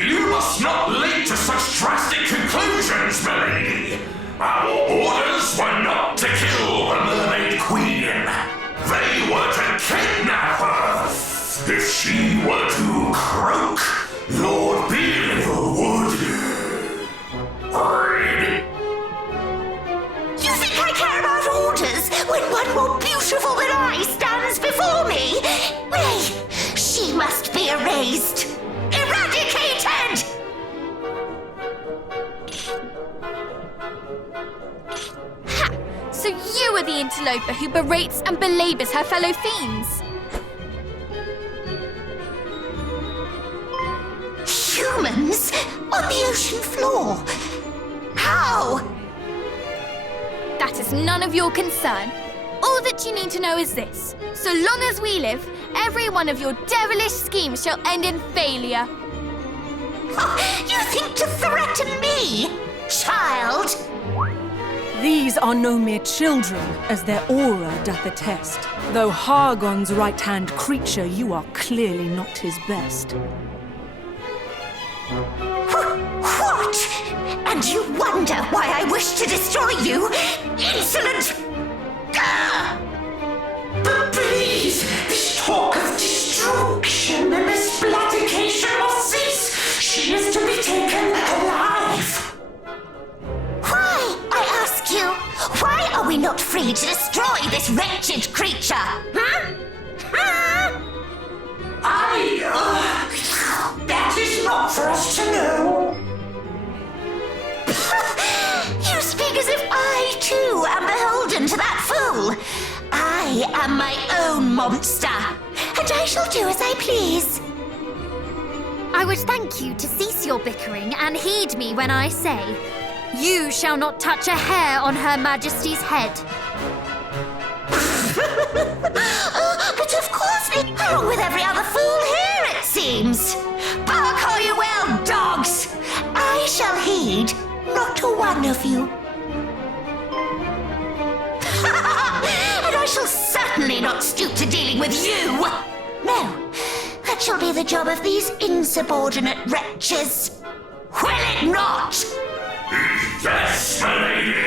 You must not leap to such drastic conclusions, milady. Our orders were not to kill the Mermaid Queen. They were to kidnap her. If she were to croak, Lord Belial would... You think I care about orders when one more beautiful than I stands before me? Nay, she must be erased. Eradicated! Ha! So you are the interloper who berates and belabors her fellow fiends. Humans on the ocean floor? How? That is none of your concern. All that you need to know is this. So long as we live, every one of your devilish schemes shall end in failure. You think to threaten me, child? These are no mere children, as their aura doth attest. Though Hargon's right-hand creature, you are clearly not his best. What? And you wonder why I wish to destroy you? Insolent! But please, this talk of destruction and this bloodication must cease. am my own monster, and I shall do as I please. I would thank you to cease your bickering and heed me when I say, you shall not touch a hair on Her Majesty's head. But of course along with every other fool here, it seems. Bark all you will, dogs! I shall heed not to one of you. And I shall certainly not stoop to dealing with you! No, that shall be the job of these insubordinate wretches. Will it not? Yes, my lady!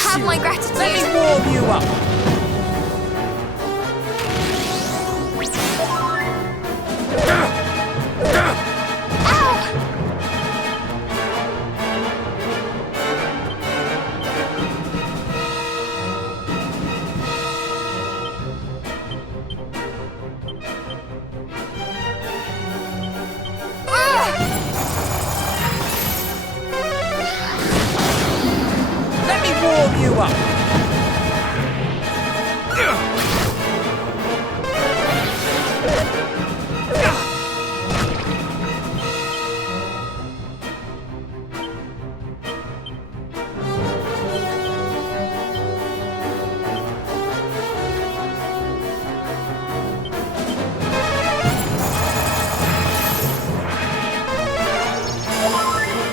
Have my gratitude. Let me warm you up. Warm you up.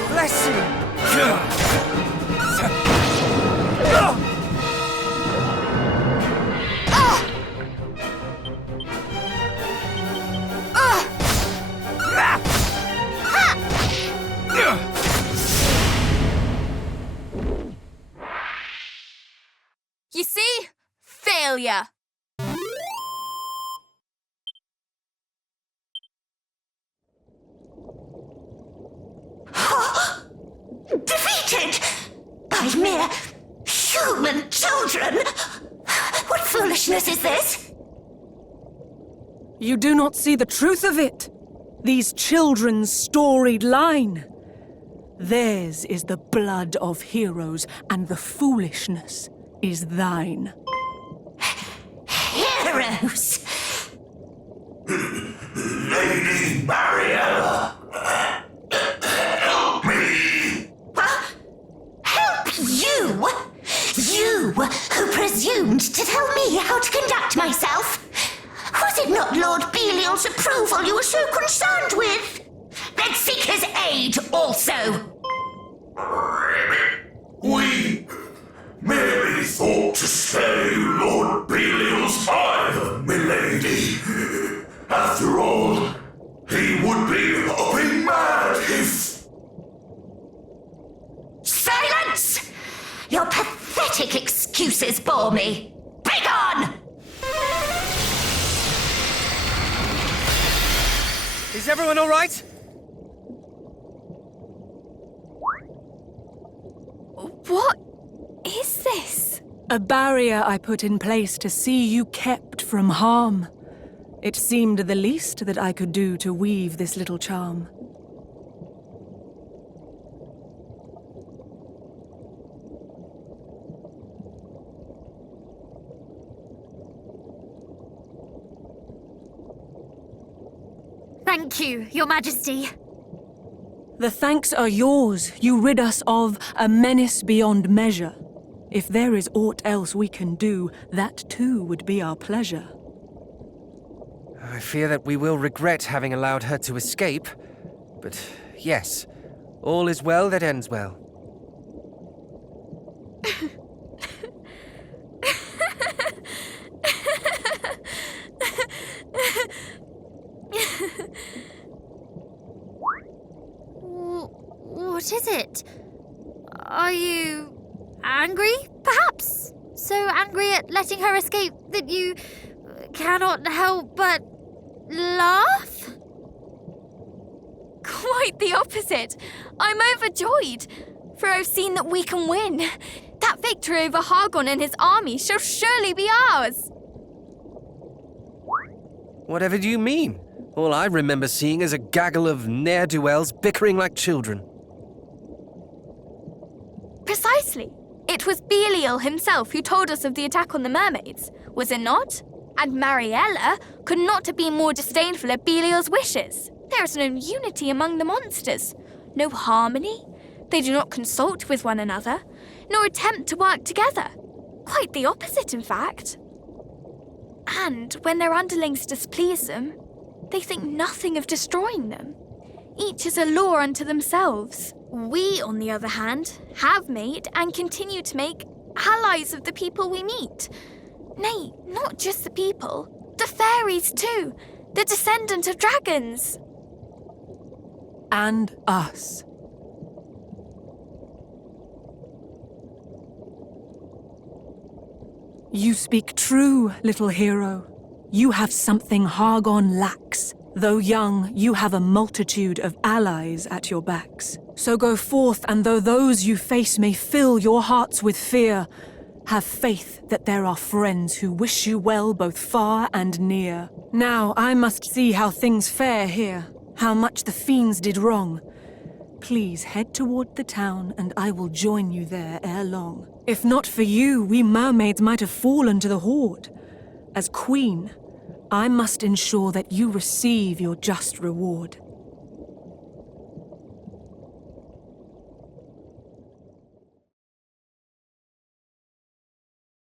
Bless you. You see? Failure. Defeated by mere human children? What foolishness is this? You do not see the truth of it. These children's storied line. Theirs is the blood of heroes, and the foolishness is thine. Heroes? Lady Mariella, help me! Help you? You who presumed to tell concerned with? Then seek his aid also. We merely thought to spare you Lord Belial's ire, milady. After all, he would be hopping mad if... Silence! Your pathetic excuses bore me. Begone! Is everyone all right? What is this? A barrier I put in place to see you kept from harm. It seemed the least that I could do to weave this little charm. Thank you, Your Majesty. The thanks are yours. You rid us of a menace beyond measure. If there is aught else we can do, that too would be our pleasure. I fear that we will regret having allowed her to escape. But yes, all is well that ends well. What is it? Are you angry, perhaps? So angry at letting her escape that you cannot help but laugh? Quite the opposite. I'm overjoyed, for I've seen that we can win. That victory over Hargon and his army shall surely be ours. Whatever do you mean? All I remember seeing is a gaggle of ne'er-do-wells bickering like children. Precisely. It was Belial himself who told us of the attack on the mermaids, was it not? And Mariella could not have been more disdainful of Belial's wishes. There is no unity among the monsters, no harmony. They do not consult with one another, nor attempt to work together. Quite the opposite, in fact. And when their underlings displease them, they think nothing of destroying them. Each is a law unto themselves. We, on the other hand, have made and continue to make allies of the people we meet. Nay, not just the people, the fairies too, the descendant of dragons. And us. You speak true, little hero. You have something Hargon lacks. Though young, you have a multitude of allies at your backs. So go forth, and though those you face may fill your hearts with fear, have faith that there are friends who wish you well both far and near. Now I must see how things fare here, how much the fiends did wrong. Please head toward the town, and I will join you there ere long. If not for you, we mermaids might have fallen to the horde. As queen, I must ensure that you receive your just reward.